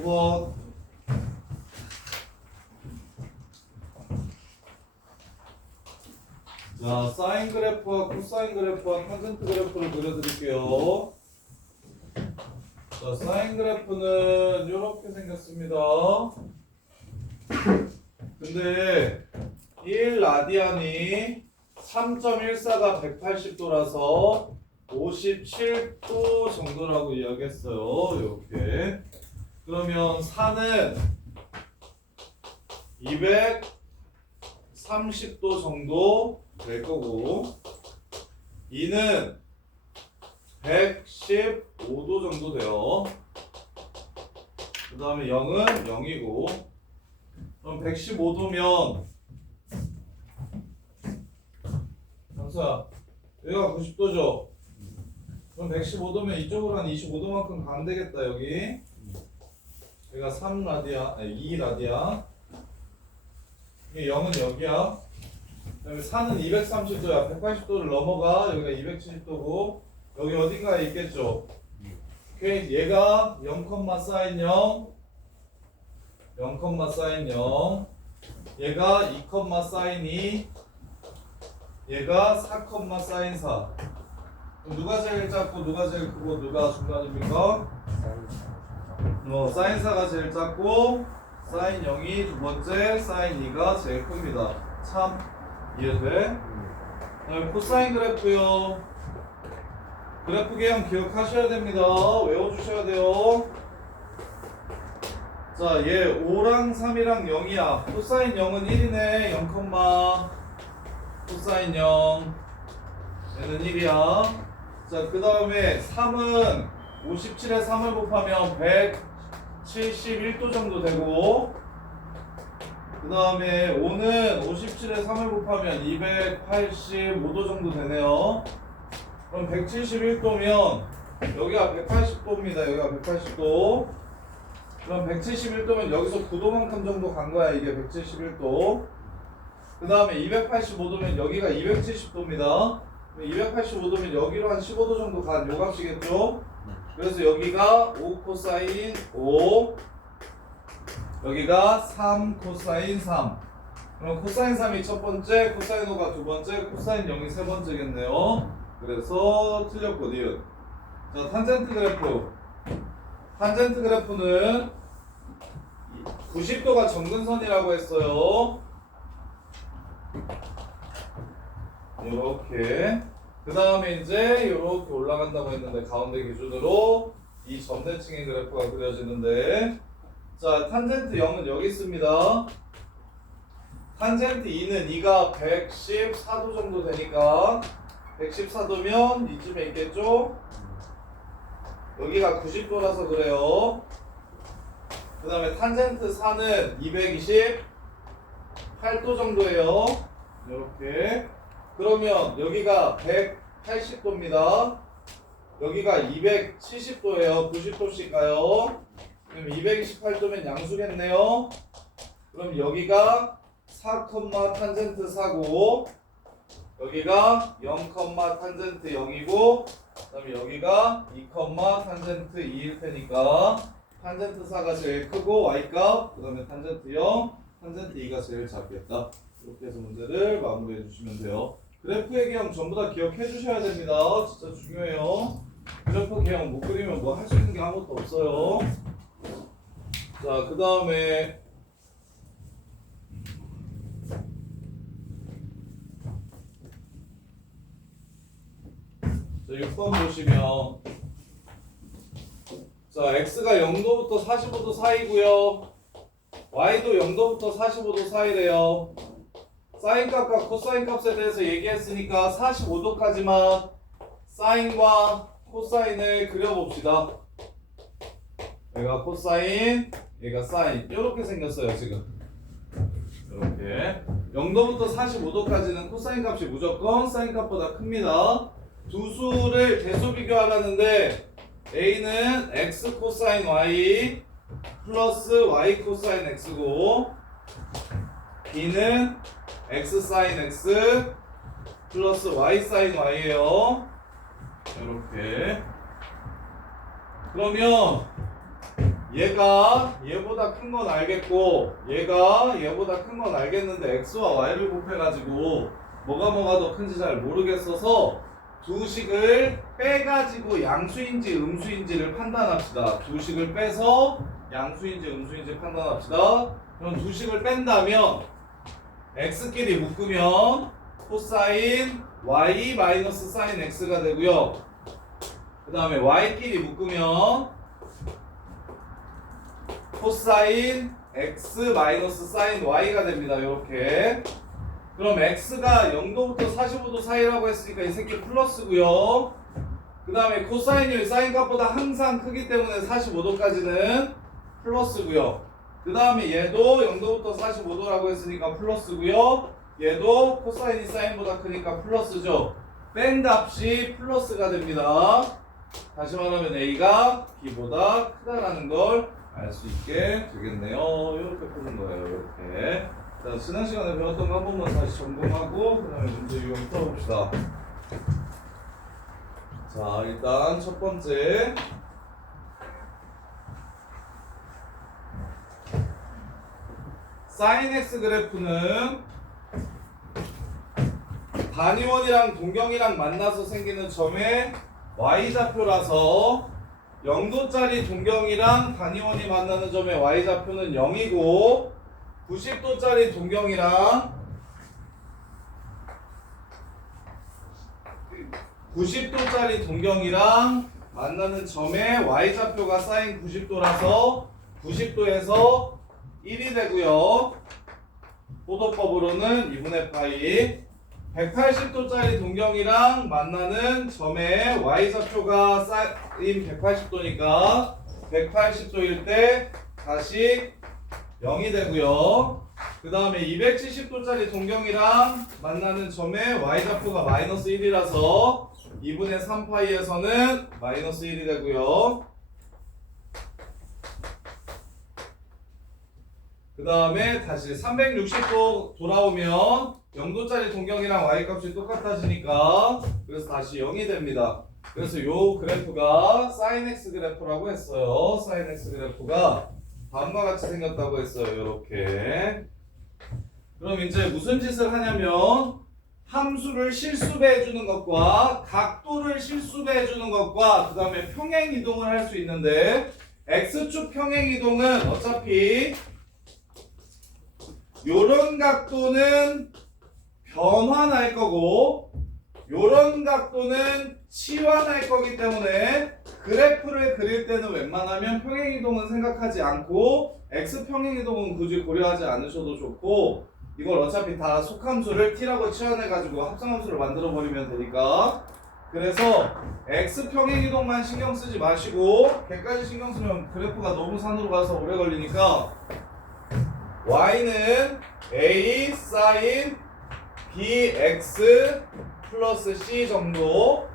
5번. 자, 사인 그래프와 코사인 그래프와 탄젠트 그래프를 그려드릴게요. 자, 사인 그래프는 이렇게 생겼습니다. 근데 1라디안이 3.14가 180도라서 57도 정도라고 이야기했어요. 이렇게. 그러면 4는 230도 정도 될 거고, 2는 115도 정도 돼요. 그 다음에 0은 0이고, 그럼 115도면 강수야, 여기가 90도죠? 그럼 115도면 이쪽으로 한 25도만큼 가면 되겠다. 여기 여기가 3라디안, 아니 2라디안, 이게 0은 여기야. 그 다음에 4는 230도야. 180도를 넘어가. 여기가 270도고 여기 어딘가에 있겠죠. 오케이. 얘가 0, 사인 0, 0, 사인 0, 얘가 2, 사인 2, 얘가 4, 사인 4. 누가 제일 작고 누가 제일 크고 누가 중간입니까? 사인 4가 제일 작고 사인 0이 두 번째, 사인 2가 제일 큽니다. 참 이해돼? 그다음에 코사인 그래프요. 그래프 개형 기억하셔야 됩니다. 외워주셔야 돼요. 자, 얘 5랑 3이랑 0이야. 코사인 0은 1이네. 0, 코사인 0 얘는 1이야. 자, 그 다음에 3은 57에 3을 곱하면 171도 정도 되고, 그 다음에 5는 57에 3을 곱하면 285도 정도 되네요. 그럼 171도면 여기가 180도입니다. 여기가 180도. 그럼 171도면 여기서 9도만큼 정도 간 거야. 이게 171도. 그 다음에 285도면 여기가 270도입니다. 285도면 여기로 한 15도 정도 간 요 값이겠죠? 그래서 여기가 5 코사인 5, 여기가 3 코사인 3. 그럼 코사인 3이 첫 번째, 코사인 5가 두 번째, 코사인 0이 세 번째겠네요. 그래서 틀렸고, 니은. 자, 탄젠트 그래프. 탄젠트 그래프는 90도가 정근선이라고 했어요. 요렇게. 그 다음에 이제 요렇게 올라간다고 했는데 가운데 기준으로 이 점대칭의 그래프가 그려지는데, 자, 탄젠트 0은 여기 있습니다. 탄젠트 2는 2가 114도 정도 되니까 114도면 이쯤에 있겠죠? 여기가 90도라서 그래요. 그 다음에 탄젠트 4는 228도 정도예요. 이렇게. 그러면 여기가 180도입니다. 여기가 270도예요. 90도씩 가요. 그럼 228도면 양수겠네요. 그럼 여기가 4, 탄젠트 4고, 여기가 0, 탄젠트 0이고, 그 다음에 여기가 2, 탄젠트 2일 테니까 탄젠트 4가 제일 크고 y값, 그 다음에 탄젠트 0, 탄젠트 2가 제일 작겠다. 이렇게 해서 문제를 마무리해 주시면 돼요. 그래프의 개형 전부 다 기억해 주셔야 됩니다. 진짜 중요해요. 그래프 개형 못 그리면 뭐 할 수 있는 게 아무것도 없어요. 자, 그 다음에 자, 6번 보시면, 자, x가 0도부터 45도 사이고요, y도 0도부터 45도 사이래요. 사인 값과 코사인 값에 대해서 얘기했으니까 45도까지만 사인과 코사인을 그려봅시다. 얘가 코사인, 얘가 사인. 이렇게 생겼어요, 지금. 이렇게. 0도부터 45도까지는 코사인 값이 무조건 사인 값보다 큽니다. 두 수를 대수 비교하라는데, A는 x 코사인 y 플러스 y 코사인 x고, B는 x 사인 x 플러스 y 사인 y예요. 이렇게. 그러면 얘가 얘보다 큰 건 알겠고 얘가 얘보다 큰 건 알겠는데 x와 y를 곱해가지고 뭐가 더 큰지 잘 모르겠어서 두 식을 빼가지고 양수인지 음수인지를 판단합시다. 두 식을 빼서 양수인지 음수인지 판단합시다. 그럼 두 식을 뺀다면 x끼리 묶으면 코사인 y 마이너스 사인 x가 되고요. 그 다음에 y끼리 묶으면 코사인 x 마이너스 사인 y가 됩니다. 이렇게. 그럼 x가 0도부터 45도 사이라고 했으니까 이 새끼 플러스고요. 그 다음에 코사인이 사인 값보다 항상 크기 때문에 45도까지는 플러스고요. 그 다음에 얘도 0도부터 45도라고 했으니까 플러스고요. 얘도 코사인이 사인보다 크니까 플러스죠. 뺀 값이 플러스가 됩니다. 다시 말하면 a가 b보다 크다라는 걸 알 수 있게 되겠네요. 이렇게 푸는 거예요. 이렇게. 자, 지난 시간에 배웠던 거 한 번만 다시 점검하고 그 다음에 문제 유형 풀어봅시다. 자, 일단 첫 번째 sin x 그래프는 단위원이랑 동경이랑 만나서 생기는 점의 y좌표라서 0도짜리 동경이랑 단위원이 만나는 점의 y좌표는 0이고 90도짜리 동경이랑 90도짜리 동경이랑 만나는 점의 y좌표가 sin 90도라서 90도에서 1이 되고요. 포도법으로는 2분의 파이. 180도짜리 동경이랑 만나는 점의 y좌표가 sin 180도니까 180도일 때 다시 0이 되고요. 그 다음에 270도짜리 동경이랑 만나는 점의 y좌표가 마이너스 1이라서 2분의 3파이에서는 마이너스 1이 되고요. 그 다음에 다시 360도 돌아오면 0도짜리 동경이랑 y값이 똑같아지니까 그래서 다시 0이 됩니다. 그래서 요 그래프가 sin x 그래프라고 했어요. sin x 그래프가 다음과 같이 생겼다고 했어요. 이렇게. 그럼 이제 무슨 짓을 하냐면 함수를 실수배해 주는 것과 각도를 실수배해 주는 것과 그 다음에 평행 이동을 할 수 있는데 x축 평행 이동은 어차피 요런 각도는 변환할 거고 요런 각도는 치환할 거기 때문에 그래프를 그릴 때는 웬만하면 평행이동은 생각하지 않고 x평행이동은 굳이 고려하지 않으셔도 좋고 이걸 어차피 다 속함수를 t라고 치환해가지고 합성함수를 만들어버리면 되니까 그래서 x평행이동만 신경 쓰지 마시고 걔까지 신경 쓰면 그래프가 너무 산으로 가서 오래 걸리니까 y는 a sin bx 플러스 c 정도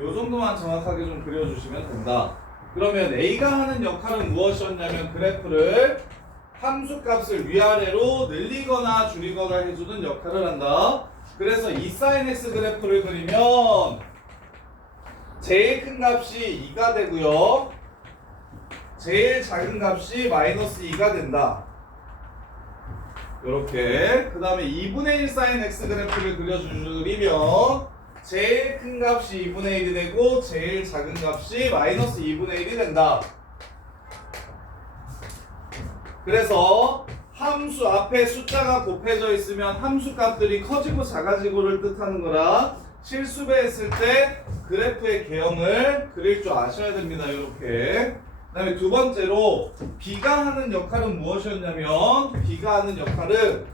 요 정도만 정확하게 좀 그려주시면 된다. 그러면 a가 하는 역할은 무엇이었냐면 그래프를 함수값을 위아래로 늘리거나 줄이거나 해주는 역할을 한다. 그래서 이 sin x 그래프를 그리면 제일 큰 값이 2가 되고요. 제일 작은 값이 마이너스 2가 된다. 이렇게 그 다음에 2분의 1 sin x 그래프를 그려주면 제일 큰 값이 2분의 1이 되고 제일 작은 값이 마이너스 2분의 1이 된다. 그래서 함수 앞에 숫자가 곱해져 있으면 함수 값들이 커지고 작아지고를 뜻하는 거라 실수배했을 때 그래프의 개형을 그릴 줄 아셔야 됩니다. 이렇게. 그 다음에 두 번째로 b가 하는 역할은 무엇이었냐면 b가 하는 역할은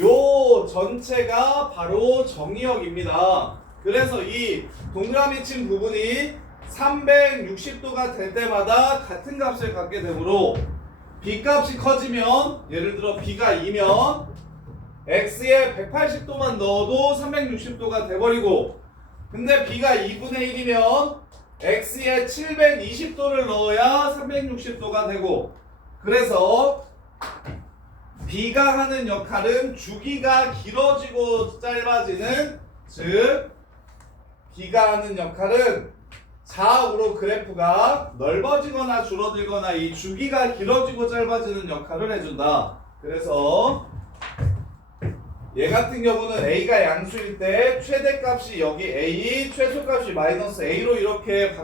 요 전체가 바로 정의역입니다. 그래서 이 동그라미 친 부분이 360도가 될 때마다 같은 값을 갖게 되므로 b 값이 커지면 예를 들어 b가 2면 x에 180도만 넣어도 360도가 돼버리고 근데 b가 2분의 1이면 x에 720도를 넣어야 360도가 되고 그래서 b가 하는 역할은 주기가 길어지고 짧아지는 즉 b가 하는 역할은 좌우로 그래프가 넓어지거나 줄어들거나 이 주기가 길어지고 짧아지는 역할을 해준다. 그래서 얘 같은 경우는 A가 양수일 때 최대값이 여기 A, 최소값이 마이너스 A로 이렇게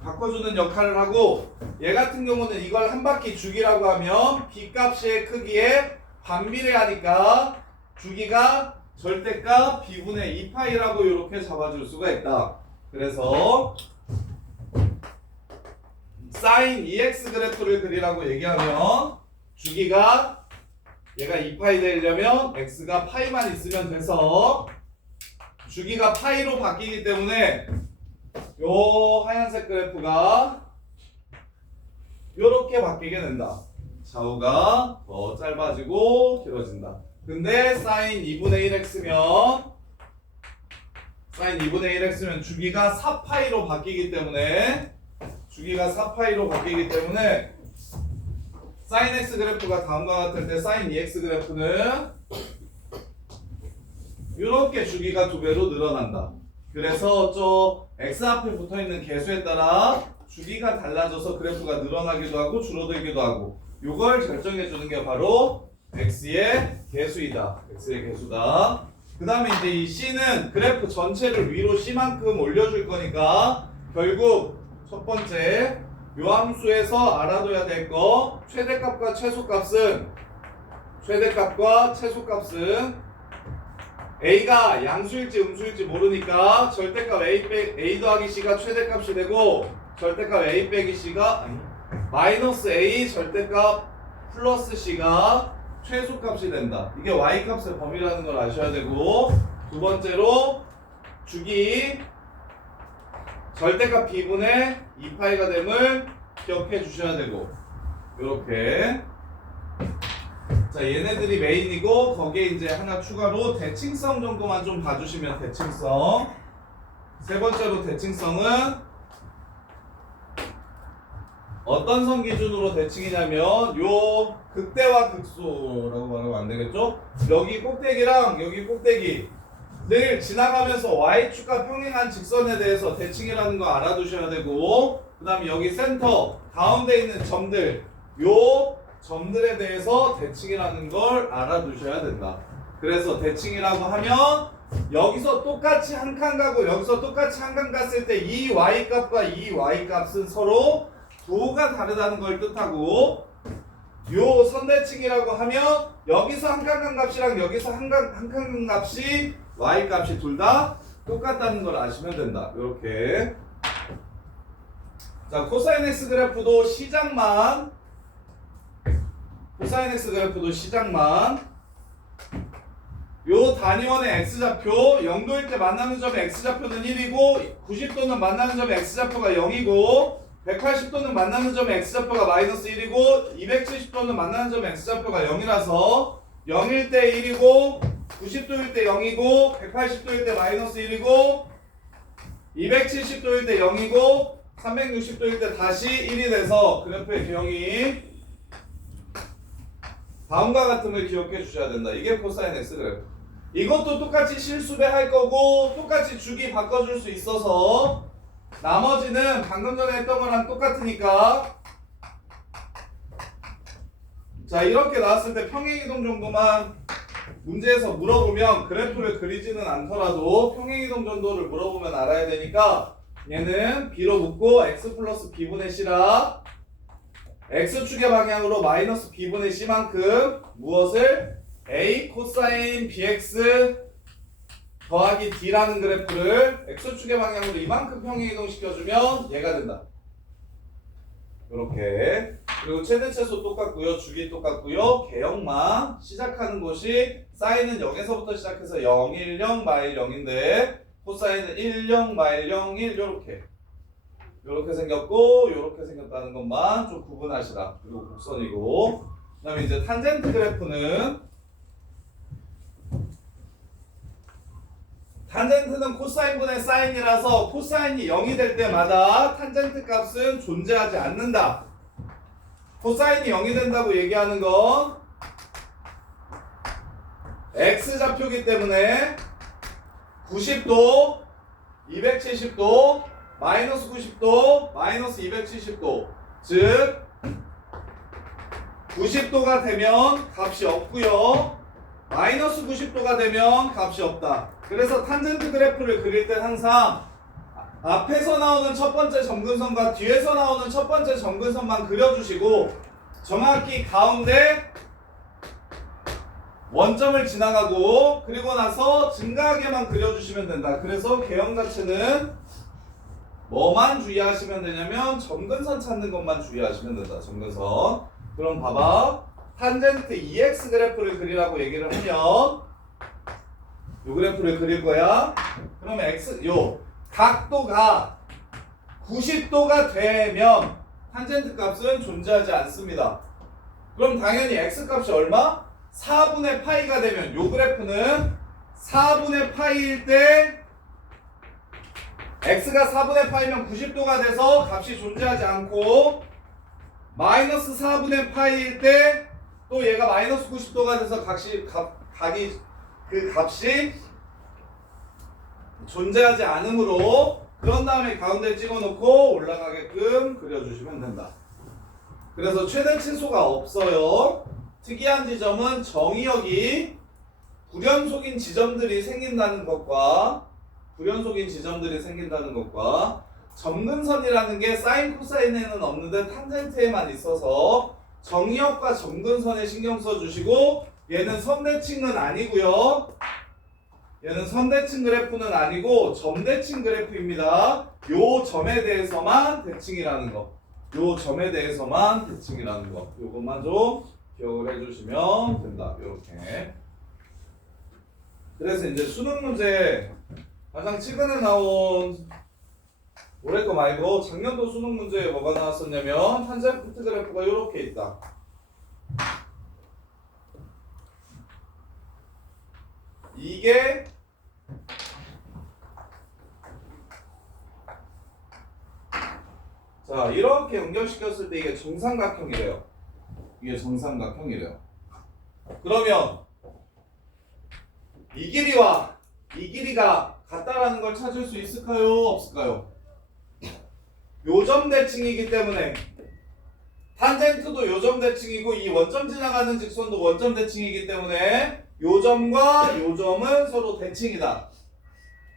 바꿔주는 역할을 하고, 얘 같은 경우는 이걸 한 바퀴 주기라고 하면 B값의 크기에 반비례하니까 주기가 절대값 B분의 2파이라고 이렇게 잡아줄 수가 있다. 그래서 sin 2x 그래프를 그리라고 얘기하면 주기가 얘가 2파이 되려면 x가 파이만 있으면 돼서 주기가 파이로 바뀌기 때문에 요 하얀색 그래프가 요렇게 바뀌게 된다. 좌우가 더 짧아지고 길어진다. 근데 sin 2분의 1x면 주기가 4파이로 바뀌기 때문에 sin x 그래프가 다음과 같을 때 sin 2x 그래프는 이렇게 주기가 2배로 늘어난다. 그래서 저 x 앞에 붙어있는 개수에 따라 주기가 달라져서 그래프가 늘어나기도 하고 줄어들기도 하고, 이걸 결정해주는 게 바로 x의 개수이다. 그 다음에 이제 이 c는 그래프 전체를 위로 c만큼 올려줄 거니까 결국 첫 번째 요 함수에서 알아둬야 될 거, 최대값과 최소값은 A가 양수일지 음수일지 모르니까 절대값 A 더하기 C가 최대값이 되고, 절대값 A 빼기 C가 마이너스 A 절대값 플러스 C가 최소값이 된다. 이게 Y값의 범위라는 걸 아셔야 되고, 두 번째로 주기 절대값 B분의 2파이가 됨을 기억해 주셔야 되고, 요렇게. 자, 얘네들이 메인이고, 거기에 이제 하나 추가로 대칭성 정도만 좀 봐주시면 대칭성. 세 번째로 대칭성은 어떤 선 기준으로 대칭이냐면 요 극대와 극소라고 말하면 안 되겠죠? 여기 꼭대기랑 여기 꼭대기를 지나가면서 Y축과 평행한 직선에 대해서 대칭이라는 거 알아두셔야 되고, 그 다음에 여기 센터 가운데 있는 점들, 요 점들에 대해서 대칭이라는 걸 알아두셔야 된다. 그래서 대칭이라고 하면 여기서 똑같이 한 칸 가고 여기서 똑같이 한 칸 갔을 때 이 Y값과 이 Y값은 서로 부호가 다르다는 걸 뜻하고, 요 선대칭이라고 하면 여기서 한 칸 간 값이랑 여기서 한 칸 간 값이 Y값이 둘 다 똑같다는 걸 아시면 된다. 이렇게. 자, 코사인 X 그래프도 시작만 요 단위원의 X좌표 0도일 때 만나는 점의 X좌표는 1이고 90도는 만나는 점의 X좌표가 0이고 180도는 만나는 점의 X좌표가 마이너스 1이고 270도는 만나는 점의 X좌표가 0이라서 0일 때 1이고 90도일 때 0이고 180도일 때 마이너스 1이고 270도일 때 0이고 360도일 때 다시 1이 돼서 그래프의 기형이 다음과 같음을 기억해 주셔야 된다. 이게 코사인 X 그래프. 이것도 똑같이 실수배 할 거고 똑같이 주기 바꿔줄 수 있어서 나머지는 방금 전에 했던 거랑 똑같으니까, 자, 이렇게 나왔을 때 평행이동 정도만 문제에서 물어보면 그래프를 그리지는 않더라도 평행이동 정도를 물어보면 알아야 되니까 얘는 B로 묶고 X 플러스 B분의 C라 X축의 방향으로 마이너스 B분의 C만큼 무엇을? A 코사인 BX 더하기 D라는 그래프를 X축의 방향으로 이만큼 평행이동 시켜주면 얘가 된다. 이렇게. 그리고 최대 최소 똑같고요. 주기 똑같고요. 개형만 시작하는 곳이 사인은 0에서부터 시작해서 0, 1, 0, 마일 0인데 코사인은 1, 0, 마일 0, 1 요렇게 생겼고 요렇게 생겼다는 것만 좀 구분하시라. 그리고 곡선이고, 그 다음에 이제 탄젠트 그래프는 탄젠트는 코사인분의 사인이라서 코사인이 0이 될 때마다 탄젠트 값은 존재하지 않는다. 코사인이 0이 된다고 얘기하는 건 X좌표이기 때문에 90도, 270도, 마이너스 90도, 마이너스 270도. 즉 90도가 되면 값이 없고요. 마이너스 90도가 되면 값이 없다. 그래서 탄젠트 그래프를 그릴 때 항상 앞에서 나오는 첫 번째 점근선과 뒤에서 나오는 첫 번째 점근선만 그려주시고 정확히 가운데 원점을 지나가고 그리고 나서 증가하게만 그려주시면 된다. 그래서 개형 자체는 뭐만 주의하시면 되냐면 점근선 찾는 것만 주의하시면 된다. 점근선. 그럼 봐봐. 탄젠트 EX 그래프를 그리라고 얘기를 하면 요 그래프를 그릴 거야. 그러면 X 요 각도가 90도가 되면 탄젠트 값은 존재하지 않습니다. 그럼 당연히 X 값이 얼마? 4분의 파이가 되면 요 그래프는 4분의 파이일 때 X가 4분의 파이면 90도가 돼서 값이 존재하지 않고 마이너스 4분의 파이일 때 또 얘가 마이너스 90도가 돼서 그 값이 존재하지 않으므로 그런 다음에 가운데 찍어놓고 올라가게끔 그려주시면 된다. 그래서 최대 치수가 없어요. 특이한 지점은 정의역이 불연속인 지점들이 생긴다는 것과 점근선이라는 게 사인 코사인에는 없는데 탄젠트에만 있어서 정의역과 점근선에 신경 써주시고 얘는 선대칭은 아니고요. 얘는 선대칭 그래프는 아니고 점대칭 그래프입니다. 요 점에 대해서만 대칭이라는 거. 요것만 좀 기억을 해주시면 된다. 이렇게. 그래서 이제 수능 문제 가장 최근에 나온 올해 거 말고 작년도 수능 문제에 뭐가 나왔었냐면 탄젠트 그래프가 이렇게 있다. 이게 자 이렇게 연결시켰을 때 이게 정삼각형이래요. 그러면 이 길이와 이 길이가 같다라는 걸 찾을 수 있을까요? 없을까요? 요점 대칭이기 때문에 탄젠트도 요점 대칭이고 이 원점 지나가는 직선도 원점 대칭이기 때문에 요점과 요점은 서로 대칭이다.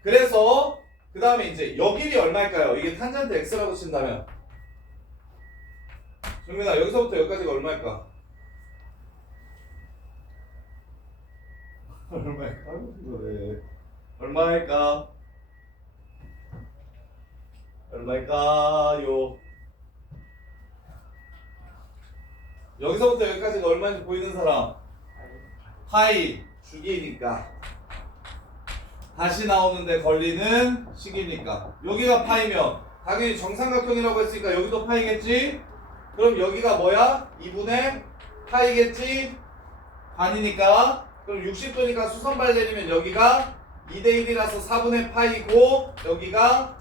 그래서 그 다음에 이제 여 길이 얼마일까요? 이게 탄젠트 x라고 친다면 정민아 여기서부터 여기까지가 얼마일까? 얼마일까요? 여기서부터 여기까지가 얼마인지 보이는 사람? 파이 주기니까 다시 나오는데 걸리는 시기니까 여기가 파이면 당연히 정삼각형이라고 했으니까 여기도 파이겠지? 그럼 여기가 뭐야? 2분의 파이겠지? 반이니까 그럼 60도니까 수선발 내리면 여기가 2대1이라서 4분의 파이고 여기가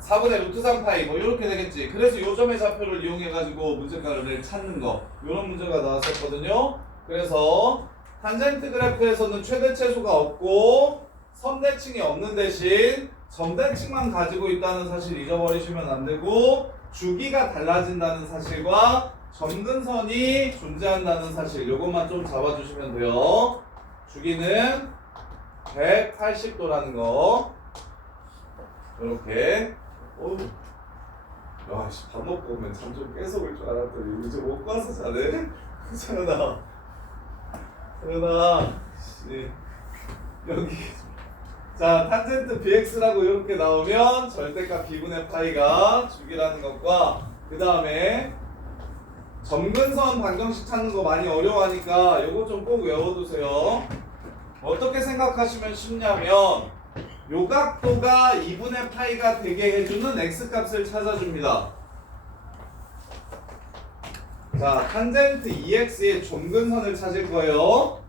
4분의 루트 3파이 뭐 이렇게 되겠지. 그래서 요점의 좌표를 이용해가지고 문제가를 찾는 거 이런 문제가 나왔었거든요. 그래서 탄젠트 그래프에서는 최대 최소가 없고 선대칭이 없는 대신 점대칭만 가지고 있다는 사실 잊어버리시면 안 되고 주기가 달라진다는 사실과 점근선이 존재한다는 사실 요것만 좀 잡아주시면 돼요. 주기는 180도라는 거 이렇게. 야씨 밥 먹고 오면 잠 좀 깨서 올 줄 알았더니 이제 못 가서 자네. 세연아 여기 자 탄젠트 bx라고 이렇게 나오면 절대값 b분의 파이가 주기라는 것과 그 다음에 점근선 방정식 찾는 거 많이 어려워하니까 요거 좀 꼭 외워두세요. 어떻게 생각하시면 쉽냐면 요 각도가 2분의 파이가 되게 해주는 x값을 찾아줍니다. 자, 탄젠트 EX의 점근선을 찾을 거예요.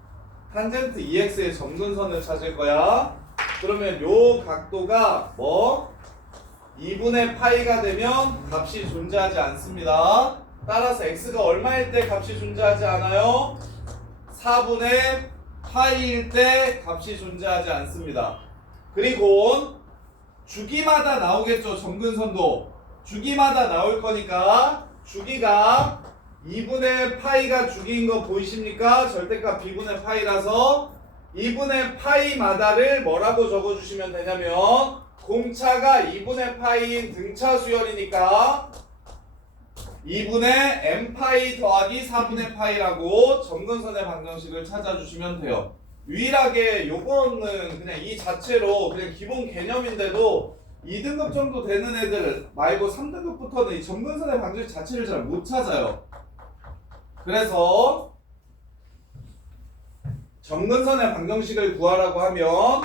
탄젠트 EX의 점근선을 찾을 거야. 그러면 요 각도가 뭐? 2분의 파이가 되면 값이 존재하지 않습니다. 따라서 x가 얼마일 때 값이 존재하지 않아요? 4분의 파이일 때 값이 존재하지 않습니다. 그리고 주기마다 나오겠죠. 점근선도 주기마다 나올 거니까 주기가 2분의 파이가 주기인 거 보이십니까? 절대값 b분의 파이라서 2분의 파이마다를 뭐라고 적어주시면 되냐면 공차가 2분의 파이인 등차 수열이니까 2분의 m파이 더하기 4분의 파이라고 점근선의 방정식을 찾아주시면 돼요. 유일하게 요거는 그냥 이 자체로 그냥 기본 개념인데도 2등급 정도 되는 애들 말고 3등급부터는 이 점근선의 방정식 자체를 잘 못 찾아요. 그래서 점근선의 방정식을 구하라고 하면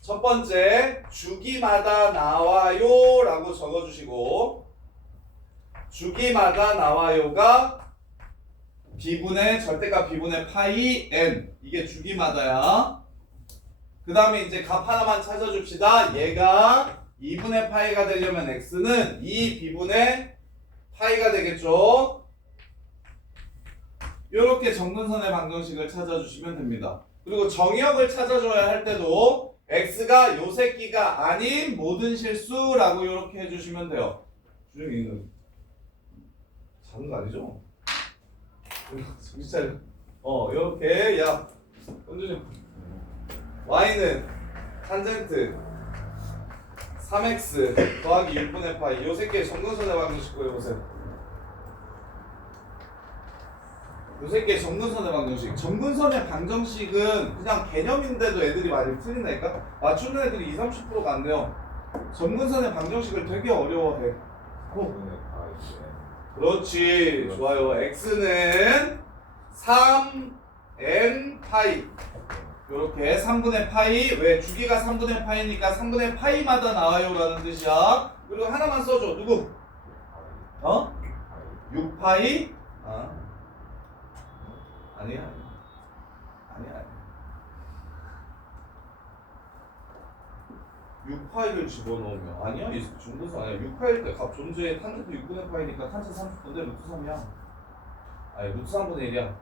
첫 번째 주기마다 나와요 라고 적어주시고 주기마다 나와요가 b분의 절대값 b분의 파이 n 이게 주기마다야. 그 다음에 이제 값 하나만 찾아줍시다. 얘가 2분의 파이가 되려면 x는 2 b분의 파이가 되겠죠. 이렇게 점근선의 방정식을 찾아주시면 됩니다. 그리고 정의역을 찾아줘야 할 때도 x가 요 새끼가 아닌 모든 실수라고 이렇게 해주시면 돼요. 주영이 있는 자는 거 아니죠? 정신 차려. 이렇게 야 현준이 y는 탄젠트 3x 더하기 6분의 파이 요 새끼의 점근선의 방정식 구해보세요. 요 새끼의 점근선의 방정식. 점근선의 방정식은 그냥 개념인데도 애들이 많이 틀린다니까? 맞추는 애들이 20, 30%가 안 돼요. 점근선의 방정식을 되게 어려워해. 그렇지. 좋아요. x는 3n 파이 요렇게 3분의 파이. 왜? 주기가 3분의 파이니까 3분의 파이마다 나와요 라는 뜻이야. 그리고 하나만 써줘. 누구? 6파이? 아니야. 6파이를 집어넣으면 아니야. 이 중분수 아니야. 6파일 때 값 존재에 탄젠트 6분의 파이니까 탄젠트 30도인데 루트 3이야. 아니 루트 3분의 1이야.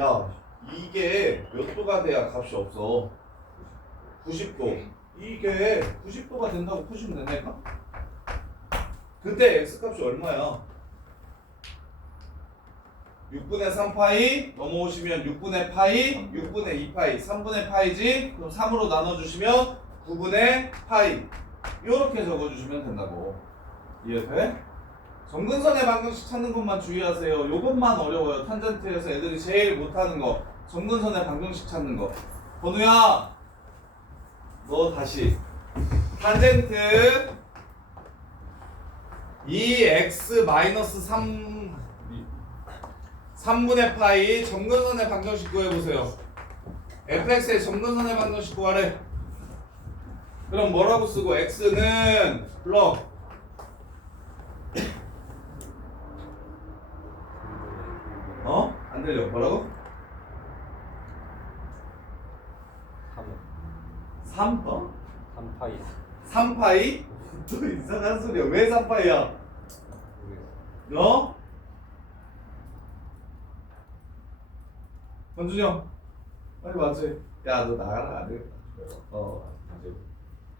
야 이게 몇 도가 돼야 값이 없어? 90도. 이게 90도가 된다고 푸시면 된다니까? 그때 x값이 얼마야? 6분의 3파이 넘어오시면 6분의 파이 6분의 2파이 3분의 파이지. 그럼 3으로 나눠주시면 9분의 파이 이렇게 적어주시면 된다고. 이해돼? 점근선의 방정식 찾는 것만 주의하세요. 요것만 어려워요. 탄젠트에서 애들이 제일 못하는 거 점근선의 방정식 찾는 거. 건우야 너 다시 탄젠트 2x-3 3분의 파이 점근선의 방정식 구해보세요. fx의 점근선의 방정식 구하래. 그럼 뭐라고 쓰고 x는 블럭 안 들려. 뭐라고? 3? 3파이 3파이? 또 이상한 소리야. 왜 3파이야? 건준이 형 빨리 맞지? 야 너 나가라 안 되겠다.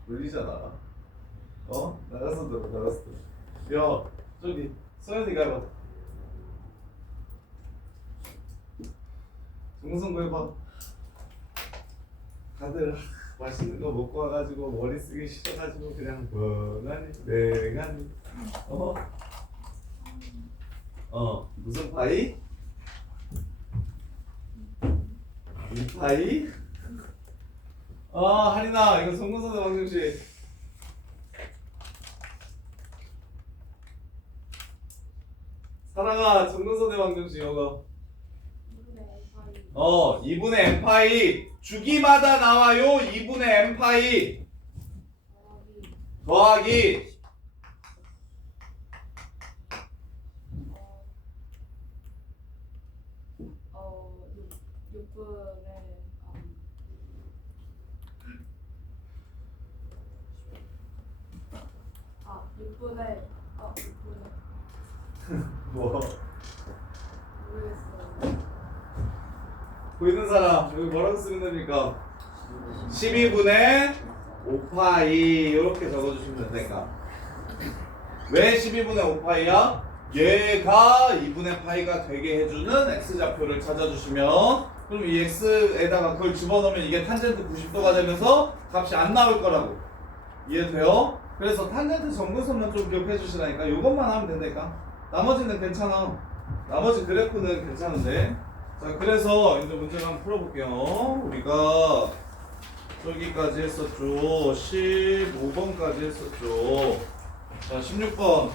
울리잖아. 나갔어 들어. 야 저기 서현이가 해봐. 정성구 해봐. 다들 맛있는 거 먹고 와가지고 머리 쓰기 싫어가지고 그냥 멍하니 맹하니. 무슨 파이? 이 파이? 하린아 이거 송근선의 방정식. 사랑아 송근선의 방정식 이거. 2분의 m파이 주기마다 나와요. 2분의 m파이 더하기 6분의 뭐 모르겠어요. 보이는 사람 여기 뭐라고 쓰면 됩니까? 12분의 5파이 이렇게 적어주시면 된다니까. 왜 12분의 5파이야? 얘가 2분의 파이가 되게 해주는 x좌표를 찾아주시면 그럼 이 x에다가 그걸 집어넣으면 이게 탄젠트 90도가 되면서 값이 안 나올 거라고. 이해돼요? 그래서 탄젠트 점근선만 좀 기억해 주시라니까. 이것만 하면 된다니까. 나머지는 괜찮아. 나머지 그래프는 괜찮은데. 자, 그래서 이제 문제를 한번 풀어볼게요. 우리가 저기까지 했었죠. 15번까지 했었죠. 자, 16번.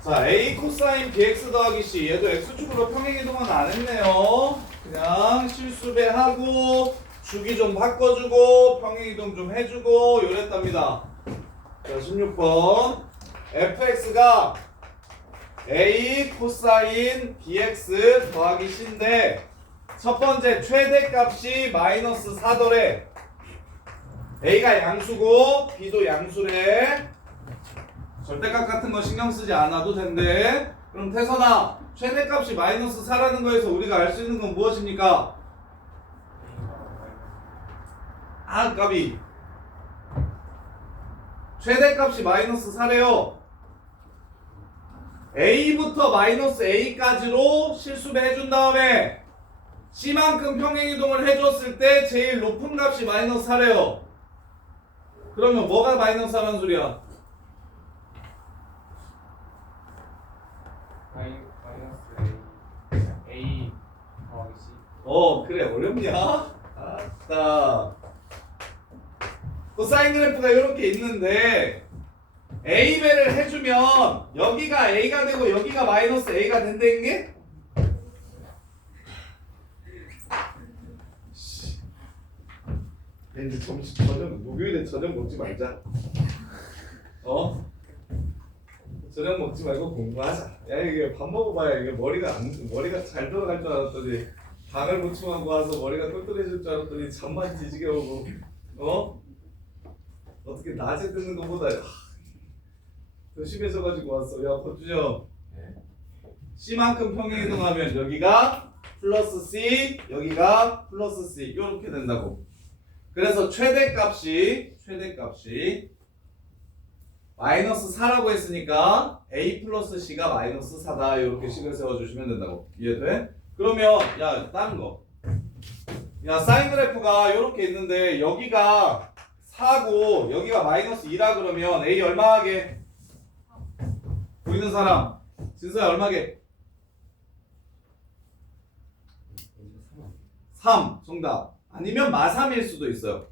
자, A 코사인 BX 더하기 C. 얘도 X축으로 평행이동은 안 했네요. 그냥 실수배하고 주기 좀 바꿔주고 평행이동 좀 해주고 요랬답니다. 자, 16번. fx가 A 코사인 BX 더하기 C인데 첫 번째 최대값이 마이너스 4더래. A가 양수고 B도 양수래. 절대값 같은 거 신경 쓰지 않아도 된대. 그럼 태선아, 최대값이 마이너스 4라는 거에서 우리가 알 수 있는 건 무엇입니까? 아, 까비. 최대값이 마이너스 4래요. A부터 마이너스 A까지로 실수배 해준 다음에 C만큼 평행이동을 해줬을 때 제일 높은 값이 마이너스 4래요. 그러면 뭐가 마이너스 4라는 소리야? 마이너스 A 더하기 C. 그래, 어렵냐? 아따. 코사인 그래프가 이렇게 있는데 A배를 해주면 여기가 A가 되고 여기가 마이너스 A가 된다는 게? 이제 목요일에 저녁 먹지 말자. 저녁 먹지 말고 공부하자. 야, 이게 밥 먹어봐야 이게 머리가 잘 돌아갈 줄 알았더니 당을 보충하고 와서 머리가 똘똘해질 줄 알았더니 잠만 뒤지게 오고 어떻게 낮에 듣는 것보다 더 심해져가지고 왔어. 야, 권준영. C만큼 평행이동하면 여기가 플러스 C, 여기가 플러스 C 이렇게 된다고. 그래서 최대값이 마이너스 4라고 했으니까 A 플러스 C가 마이너스 4다 이렇게 식을 세워주시면 된다고. 이해돼? 그러면 야, 다른 거. 야, 사인 그래프가 이렇게 있는데 여기가 4고 여기가 마이너스 2라 그러면 A 얼마하게? 보이는 사람. 진서야 얼마게? 3 정답. 아니면 마3일 수도 있어요.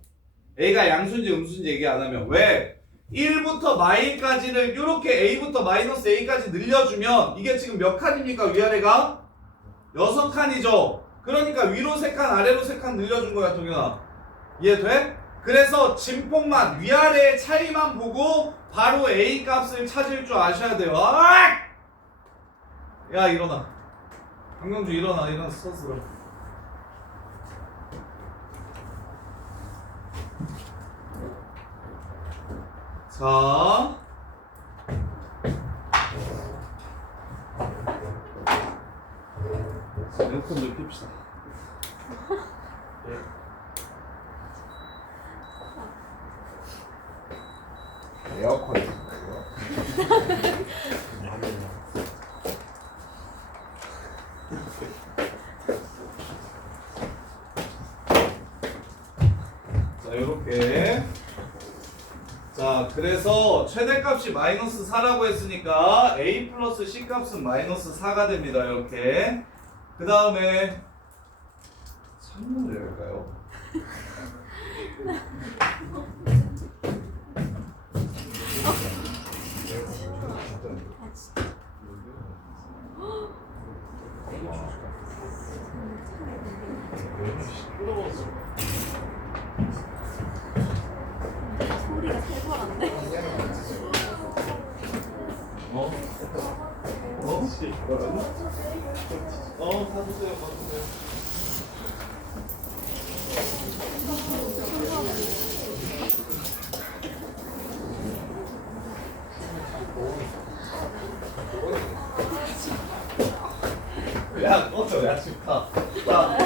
A가 양수인지 음수인지 얘기 안 하면. 왜? 1부터 마일까지를 이렇게 A부터 마이너스 A까지 늘려주면 이게 지금 몇 칸입니까? 위아래가? 6칸이죠. 그러니까 위로 3칸 아래로 3칸 늘려준 거야, 동현아. 이해돼? 그래서 진폭만 위아래의 차이만 보고 바로 A 값을 찾을 줄 아셔야 돼요. 야, 일어나. 강경주 일어나 스스로. 자, 에어컨 높입시다. 에어컨. 자, 요렇게. 자, 그래서 최대값이 마이너스 4라고 했으니까 A 플러스 C 값은 마이너스 4가 됩니다. 이렇게. 그 다음에 설명을 할까요? 소리가 살벌한데? 사주세요, 사주세요. 야, 꺼져, 야, 집 가. 가.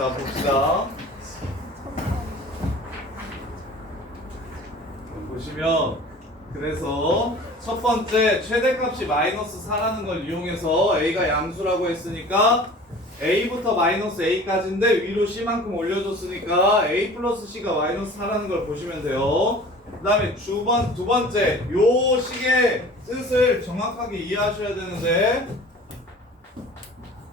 자, 봅시다. 보시면 그래서 첫 번째 최대값이 마이너스 4라는 걸 이용해서 a가 양수라고 했으니까 a부터 마이너스 a까지인데 위로 c만큼 올려줬으니까 a 플러스 c가 마이너스 4라는 걸 보시면 돼요. 그 다음에 두 번째 요 식의 뜻을 정확하게 이해하셔야 되는데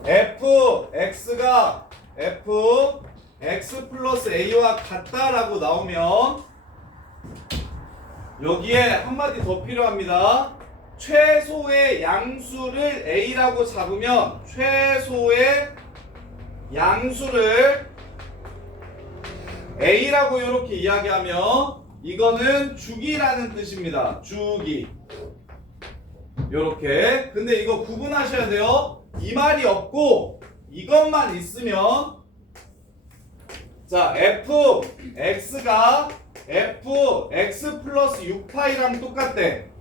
fx가 fx 플러스 a와 같다라고 나오면 여기에 한마디 더 필요합니다. 최소의 양수를 a라고 잡으면 최소의 양수를 a라고 이렇게 이야기하면 이거는 주기라는 뜻입니다. 주기. 요렇게. 근데 이거 구분하셔야 돼요. 이 말이 없고 이것만 있으면 자 fx가 fx 플러스 6파이랑 똑같대.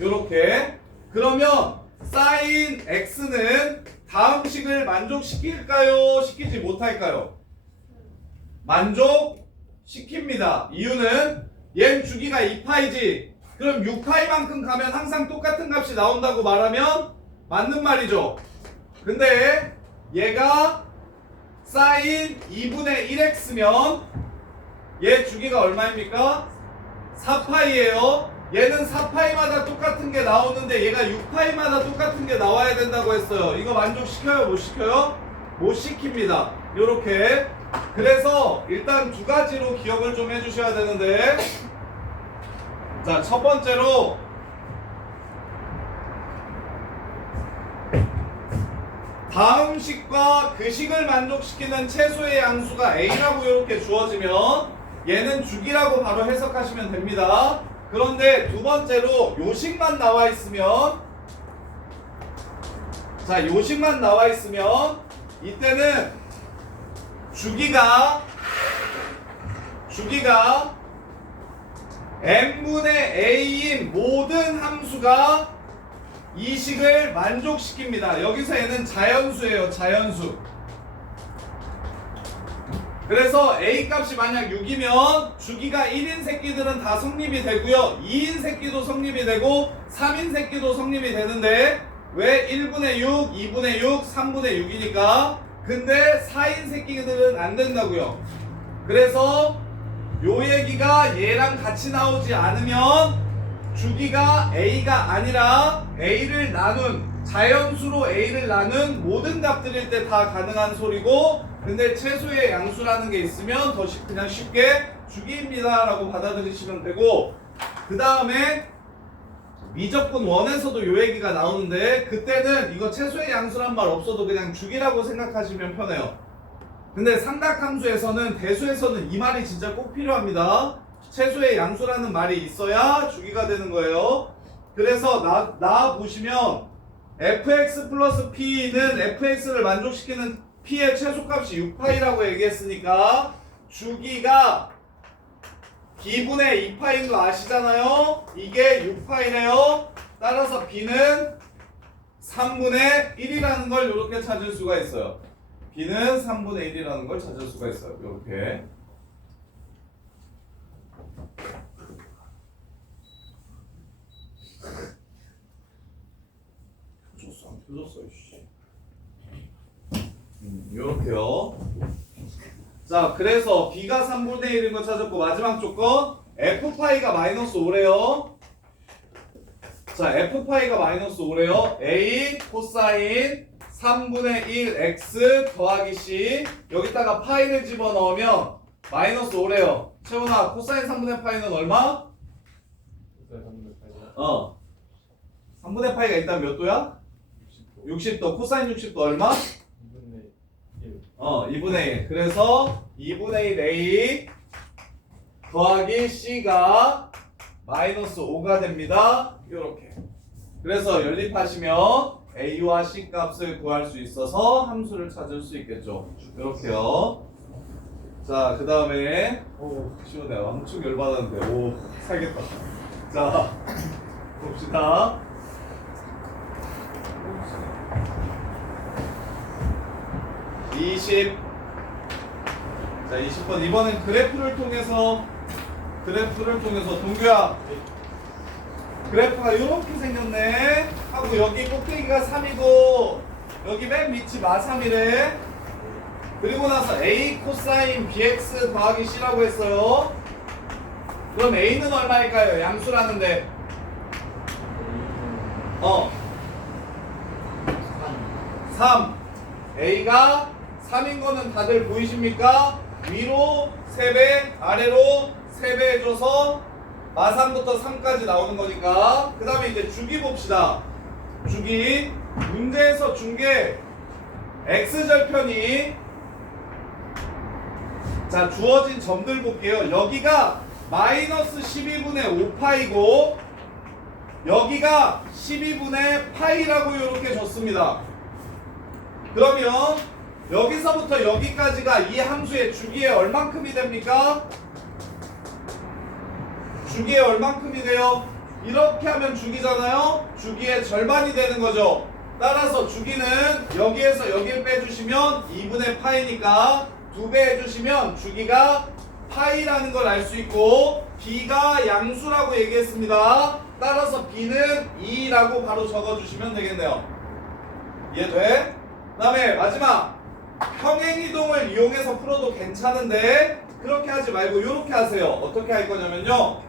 요렇게. 그러면 sin x는 다음 식을 만족시킬까요? 시키지 못할까요? 만족시킵니다. 이유는 얘는 주기가 2파이지. 그럼 6파이만큼 가면 항상 똑같은 값이 나온다고 말하면 맞는 말이죠. 근데 얘가 sin 2분의 1x면 얘 주기가 얼마입니까? 4파이예요. 얘는 4파이마다 똑같은 게 나오는데 얘가 6파이마다 똑같은 게 나와야 된다고 했어요. 이거 만족시켜요? 못 시켜요? 못 시킵니다. 요렇게. 그래서 일단 두 가지로 기억을 좀 해주셔야 되는데 자, 첫 번째로 다음 식과 그 식을 만족시키는 최소의 양수가 a라고 이렇게 주어지면 얘는 주기라고 바로 해석하시면 됩니다. 그런데 두 번째로 요식만 나와 있으면 자, 요식만 나와 있으면 이때는 주기가 n분의 a인 모든 함수가 이 식을 만족시킵니다. 여기서 얘는 자연수예요. 자연수. 그래서 a 값이 만약 6이면 주기가 1인 새끼들은 다 성립이 되고요. 2인 새끼도 성립이 되고 3인 새끼도 성립이 되는데 왜 1분의 6, 2분의 6, 3분의 6이니까. 근데 4인 새끼들은 안 된다고요. 그래서 요 얘기가 얘랑 같이 나오지 않으면 주기가 a가 아니라 a를 나눈 자연수로 a를 나눈 모든 값들일 때 다 가능한 소리고, 근데 최소의 양수라는 게 있으면 더 그냥 쉽게 주기입니다 라고 받아들이시면 되고, 그 다음에 미적분 1에서도 요 얘기가 나오는데 그때는 이거 최소의 양수란 말 없어도 그냥 주기라고 생각하시면 편해요. 근데 삼각함수에서는 대수에서는 이 말이 진짜 꼭 필요합니다. 최소의 양수라는 말이 있어야 주기가 되는 거예요. 그래서 나 보시면 fx 플러스 p는 fx를 만족시키는 p의 최소값이 6파이라고 얘기했으니까 주기가 b분의 2파인 거 아시잖아요. 이게 6파이래요. 따라서 b는 3분의 1이라는 걸 이렇게 찾을 수가 있어요. b는 3분의 1이라는 걸 찾을 수가 있어요. 이렇게. 펴줬어, 이씨. 이렇게요. 자, 그래서 b가 3분의 1인 거 찾았고, 마지막 조건 f파이가 마이너스 5래요. 자, f파이가 마이너스 5래요. a 코사인 3분의 1 x 더하기 c, 여기다가 파이를 집어넣으면 마이너스 5래요. 채훈아, 코사인 3분의 파이는 얼마? 3분의 파이가 일단 몇 도야? 60도. 코사인 60도 얼마? 2분의 1. 그래서 2분의 1 a 더하기 c가 마이너스 5가 됩니다. 이렇게. 그래서 연립하시면 a와 c 값을 구할 수 있어서 함수를 찾을 수 있겠죠. 이렇게요. 자, 그 다음에 시원해. 엄청 열받았는데. 오, 살겠다. 자, 봅시다. 자 20번 이번엔 그래프를 통해서 동규야 그래프가 이렇게 생겼네 하고 여기 꼭대기가 3이고 여기 맨 밑이 마3이래 그리고 나서 A 코사인 BX 더하기 C라고 했어요. 그럼 A는 얼마일까요? 양수라는데 3 A가 3인 거는 다들 보이십니까? 위로 3배 아래로 3배 해줘서 마3부터 3까지 나오는 거니까 그 다음에 이제 주기 봅시다. 주기 문제에서 준 게 X절편이 자 주어진 점들 볼게요. 여기가 마이너스 12분의 5파이고 여기가 12분의 파이라고 이렇게 줬습니다. 그러면 여기서부터 여기까지가 이 함수의 주기에 얼만큼이 됩니까? 주기에 얼만큼이 돼요? 이렇게 하면 주기잖아요? 주기의 절반이 되는 거죠. 따라서 주기는 여기에서 여기를 빼주시면 2분의 파이니까 2배 해주시면 주기가 파이라는 걸 알 수 있고 b가 양수라고 얘기했습니다. 따라서 b는 2라고 바로 적어주시면 되겠네요. 이해돼? 그 다음에 마지막 평행이동을 이용해서 풀어도 괜찮은데 그렇게 하지 말고 이렇게 하세요. 어떻게 할 거냐면요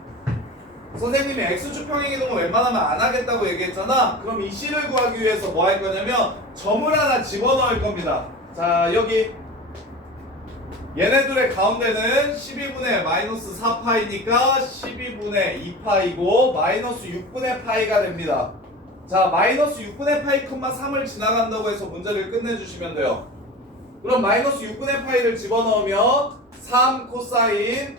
선생님이 x축 평행이동을 웬만하면 안 하겠다고 얘기했잖아. 그럼 이 c를 구하기 위해서 뭐 할 거냐면 점을 하나 집어넣을 겁니다. 자 여기 얘네들의 가운데는 12분의 마이너스 4파이니까 12분의 2파이고 마이너스 6분의 파이가 됩니다. 자 마이너스 6분의 파이, 3을 지나간다고 해서 문제를 끝내주시면 돼요. 그럼 마이너스 6분의 파이를 집어넣으면 3 코사인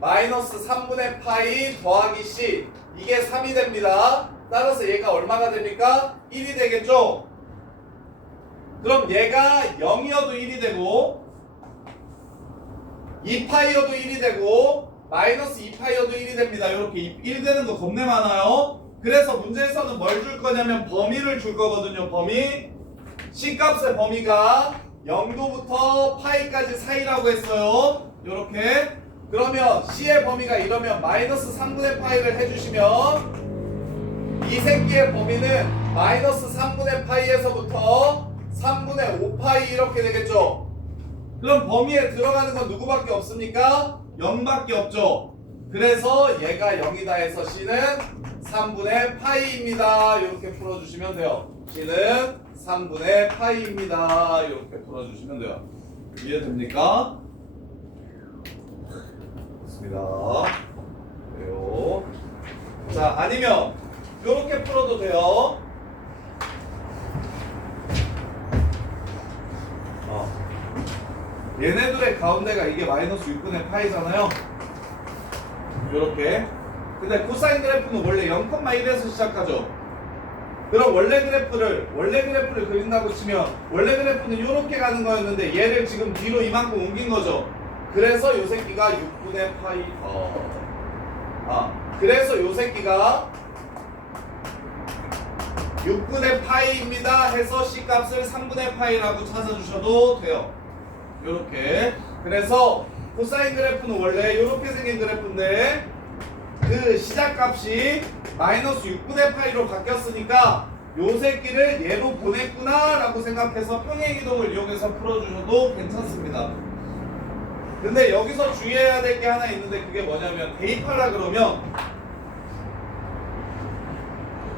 마이너스 3분의 파이 더하기 c 이게 3이 됩니다. 따라서 얘가 얼마가 됩니까? 1이 되겠죠? 그럼 얘가 0이어도 1이 되고 2파이어도 1이 되고 마이너스 2파이어도 1이 됩니다. 이렇게 1 되는 거 겁내 많아요. 그래서 문제에서는 뭘 줄 거냐면 범위를 줄 거거든요. 범위 C값의 범위가 0도부터 파이까지 사이라고 했어요. 이렇게 그러면 C의 범위가 이러면 마이너스 3분의 파이를 해주시면 이 새끼의 범위는 마이너스 3분의 파이에서부터 3분의 5파이 이렇게 되겠죠. 그럼 범위에 들어가는 건 누구밖에 없습니까? 0밖에 없죠. 그래서 얘가 0이다 해서 C는 3분의 파이입니다. 이렇게 풀어주시면 돼요. C는 3분의 파이입니다. 이렇게 풀어주시면 돼요. 이해됩니까? 좋습니다. 그래요. 자, 아니면 이렇게 풀어도 돼요. 얘네들의 가운데가 이게 마이너스 6분의 파이잖아요. 요렇게. 근데 코사인 그래프는 원래 0,1에서 시작하죠. 그럼 원래 그래프를 그린다고 치면 원래 그래프는 요렇게 가는 거였는데 얘를 지금 뒤로 이만큼 옮긴 거죠. 그래서 요 새끼가 6분의 파이 그래서 요 새끼가 6분의 파이입니다 해서 C값을 3분의 파이라고 찾아주셔도 돼요. 요렇게. 그래서 코사인 그래프는 원래 요렇게 생긴 그래프인데 그 시작값이 마이너스 6분의 파이로 바뀌었으니까 요 새끼를 얘로 보냈구나 라고 생각해서 평행이동을 이용해서 풀어주셔도 괜찮습니다. 근데 여기서 주의해야 될 게 하나 있는데 그게 뭐냐면 대입하라 그러면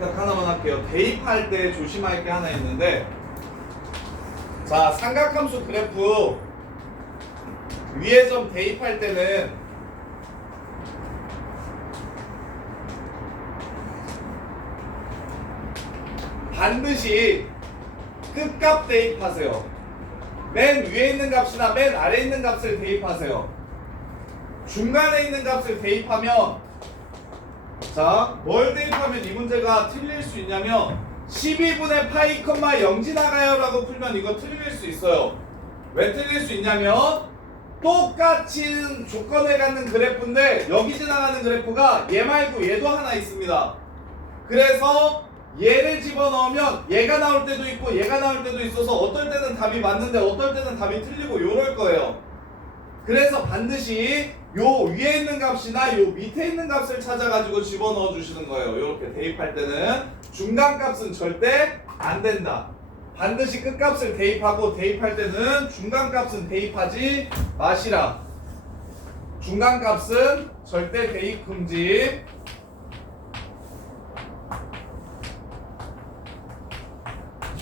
딱 하나만 할게요. 대입할 때 조심할 게 하나 있는데 자 삼각함수 그래프 위에 점 대입할 때는 반드시 끝값 대입하세요. 맨 위에 있는 값이나 맨 아래에 있는 값을 대입하세요. 중간에 있는 값을 대입하면 자, 뭘 대입하면 이 문제가 틀릴 수 있냐면 12분의 파이, 0 지나가요 라고 풀면 이거 틀릴 수 있어요. 왜 틀릴 수 있냐면 똑같은 조건을 갖는 그래프인데 여기 지나가는 그래프가 얘 말고 얘도 하나 있습니다. 그래서 얘를 집어넣으면 얘가 나올 때도 있고 얘가 나올 때도 있어서 어떨 때는 답이 맞는데 어떨 때는 답이 틀리고 요럴 거예요. 그래서 반드시 요 위에 있는 값이나 요 밑에 있는 값을 찾아가지고 집어넣어 주시는 거예요. 이렇게 대입할 때는 중간 값은 절대 안 된다. 반드시 끝값을 대입하고 대입할 때는 중간 값은 대입하지 마시라. 중간 값은 절대 대입 금지.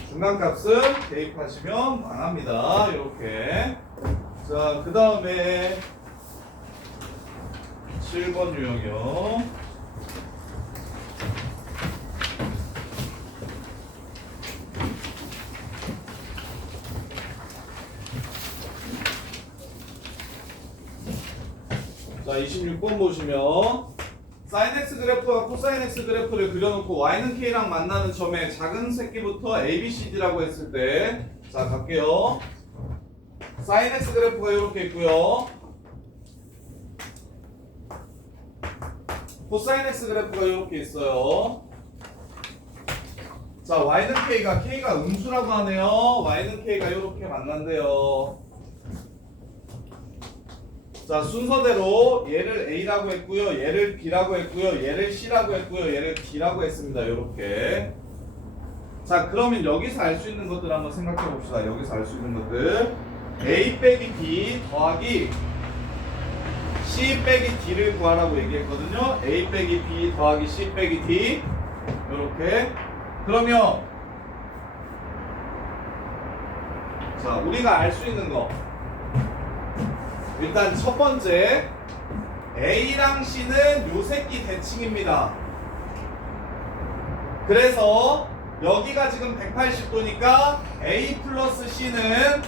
중간 값은 대입하시면 망합니다. 이렇게. 자, 그 다음에 7번 유형이요. 자, 26번 보시면 사인 x 그래프와 코사인 x 그래프를 그려놓고 y는 k랑 만나는 점의 작은 새끼부터 a, b, c, d라고 했을 때, 자, 갈게요. 사인 x 그래프가 이렇게 있고요. 코사인 x 그래프가 이렇게 있어요. 자, y는 k가 음수라고 하네요. y는 k가 이렇게 만난대요. 자, 순서대로 얘를 a라고 했고요, 얘를 b라고 했고요, 얘를 c라고 했고요, 얘를 d라고 했습니다. 이렇게. 자, 그러면 여기서 알 수 있는 것들 한번 생각해 봅시다. 여기서 알 수 있는 것들. a 빼기 b 더하기 c 빼기 d를 구하라고 얘기했거든요. a 빼기 b 더하기 c 빼기 d. 이렇게. 그러면 자, 우리가 알 수 있는 거, 일단 첫 번째, A랑 C는 요 새끼 대칭입니다. 그래서 여기가 지금 180도니까 A 플러스 C는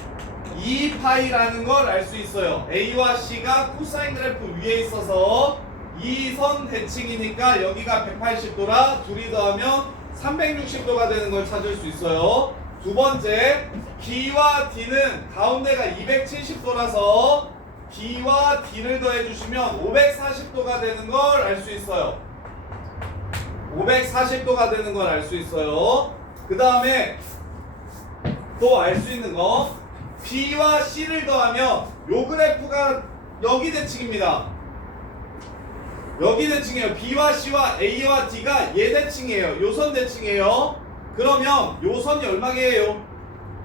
2파이라는 걸 알 수 있어요. A와 C가 코사인 그래프 위에 있어서 이 선 대칭이니까 여기가 180도라 둘이 더하면 360도가 되는 걸 찾을 수 있어요. 두 번째, B와 D는 가운데가 270도라서 D와 D를 더해주시면 540도가 되는 걸 알 수 있어요. 540도가 되는 걸 알 수 있어요. 그 다음에 또 알 수 있는 거, B와 C를 더하면 요 그래프가 여기 대칭입니다. 여기 대칭이에요. B와 C와 A와 D가 얘 대칭이에요. 요 선 대칭이에요. 그러면 요 선이 얼마게요?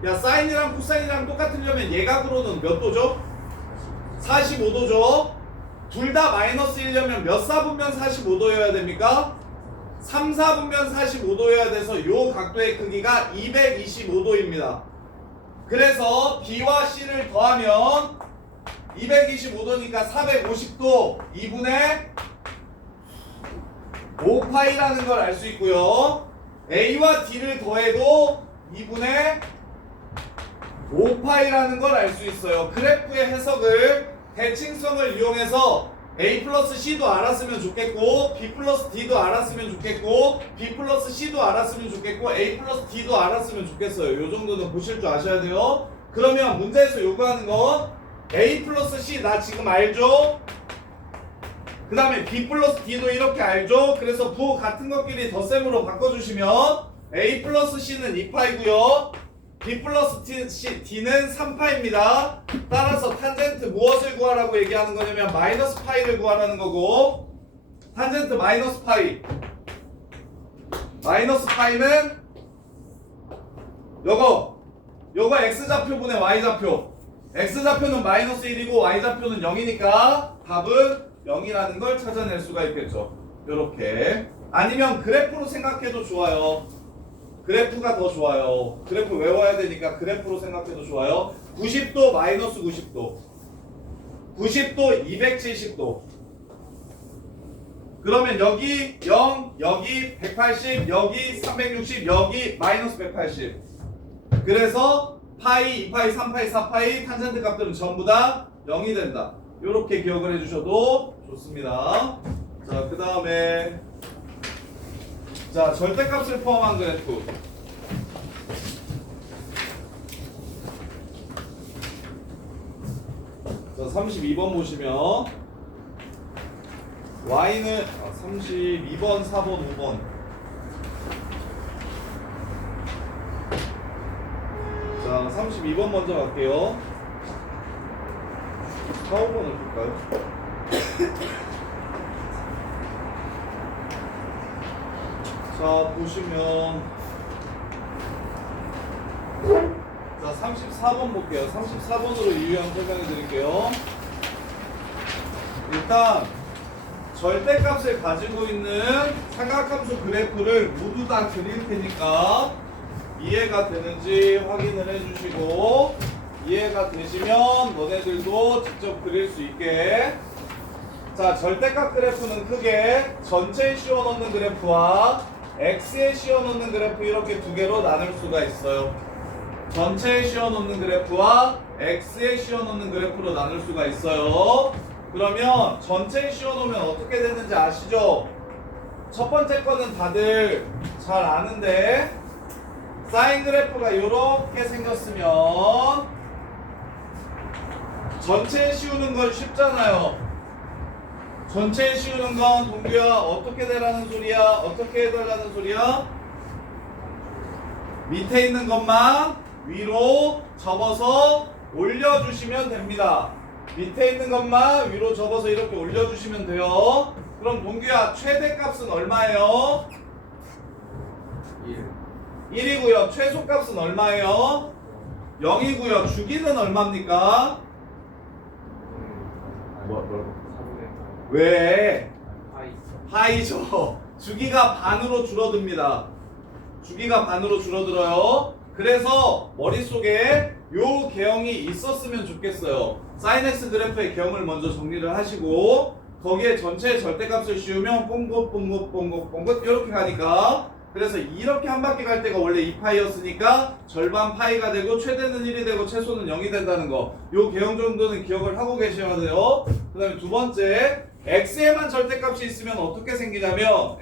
야, 사인이랑 코사인이랑 똑같으려면 얘각으로는 몇 도죠? 45도죠. 둘 다 마이너스 1려면 몇 사분면 45도여야 됩니까? 3, 4분면 45도여야 돼서 요 각도의 크기가 225도입니다. 그래서 B와 C를 더하면 225도니까 450도 2분의 5파이라는 걸 알 수 있고요. A와 D를 더해도 2분의 5파이라는 걸 알 수 있어요. 그래프의 해석을 대칭성을 이용해서 A 플러스 C도 알았으면 좋겠고, B 플러스 D도 알았으면 좋겠고, B 플러스 C도 알았으면 좋겠고, A 플러스 D도 알았으면 좋겠어요. 요 정도는 보실 줄 아셔야 돼요. 그러면 문제에서 요구하는 건 A 플러스 C 나 지금 알죠? 그 다음에 B 플러스 D도 이렇게 알죠? 그래서 부 같은 것끼리 덧셈으로 바꿔주시면 A 플러스 C는 2파이고요. B 플러스 D는 3파입니다. 따라서 탄젠트 무엇을 구하라고 얘기하는 거냐면 마이너스 파이를 구하라는 거고, 탄젠트 마이너스 파이. 마이너스 파이는 요거 X좌표분의 Y좌표. X좌표는 마이너스 1이고 Y좌표는 0이니까 답은 0이라는 걸 찾아낼 수가 있겠죠. 요렇게. 아니면 그래프로 생각해도 좋아요. 그래프가 더 좋아요. 그래프 외워야 되니까 그래프로 생각해도 좋아요. 90도 마이너스 90도, 90도 270도. 그러면 여기 0, 여기 180, 여기 360, 여기 마이너스 180. 그래서 파이, 2파이, 3파이, 4파이 탄젠트 값들은 전부 다 0이 된다. 이렇게 기억을 해주셔도 좋습니다. 자, 그 다음에 자, 절대값을 포함한 그래프. 자, 32번 보시면 y는 32번, 4번, 5번. 자, 32번 먼저 갈게요. 4, 5번을 볼까요? 자, 보시면 자, 34번 볼게요. 34번으로 이 유형 설명해 드릴게요. 일단 절대값을 가지고 있는 삼각함수 그래프를 모두 다 그릴 테니까 이해가 되는지 확인을 해주시고, 이해가 되시면 너네들도 직접 그릴 수 있게. 자, 절대값 그래프는 크게 전체에 씌워놓는 그래프와 x에 씌워놓는 그래프 이렇게 두 개로 나눌 수가 있어요. 전체에 씌워놓는 그래프와 x에 씌워놓는 그래프로 나눌 수가 있어요. 그러면 전체에 씌워놓으면 어떻게 되는지 아시죠? 첫 번째 거는 다들 잘 아는데, 사인 그래프가 이렇게 생겼으면 전체에 씌우는 건 쉽잖아요. 전체에 씌우는 건 동규야 어떻게 되라는 소리야? 어떻게 해달라는 소리야? 밑에 있는 것만 위로 접어서 올려주시면 됩니다. 밑에 있는 것만 위로 접어서 이렇게 올려주시면 돼요. 그럼 동규야 최대값은 얼마예요? 1이고요. 최소값은 얼마예요? 0이고요. 주기는 얼마입니까? 왜? 파이죠. 주기가 반으로 줄어듭니다. 주기가 반으로 줄어들어요. 그래서 머릿속에 요 개형이 있었으면 좋겠어요. 사인 x 그래프의 개형을 먼저 정리를 하시고, 거기에 전체 절대값을 씌우면 뽕긋 이렇게 가니까, 그래서 이렇게 한 바퀴 갈 때가 원래 2파이였으니까 절반 파이가 되고 최대는 1이 되고 최소는 0이 된다는 거, 요 개형 정도는 기억을 하고 계셔야 돼요. 그 다음에 두 번째, x에만 절대값이 있으면 어떻게 생기냐면,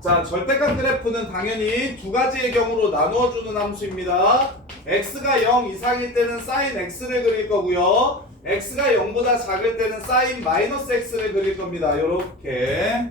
자, 절대값 그래프는 당연히 두 가지의 경우로 나누어주는 함수입니다. x가 0 이상일 때는 sin x를 그릴 거고요, x가 0보다 작을 때는 sin 마이너스 x를 그릴 겁니다. 요렇게.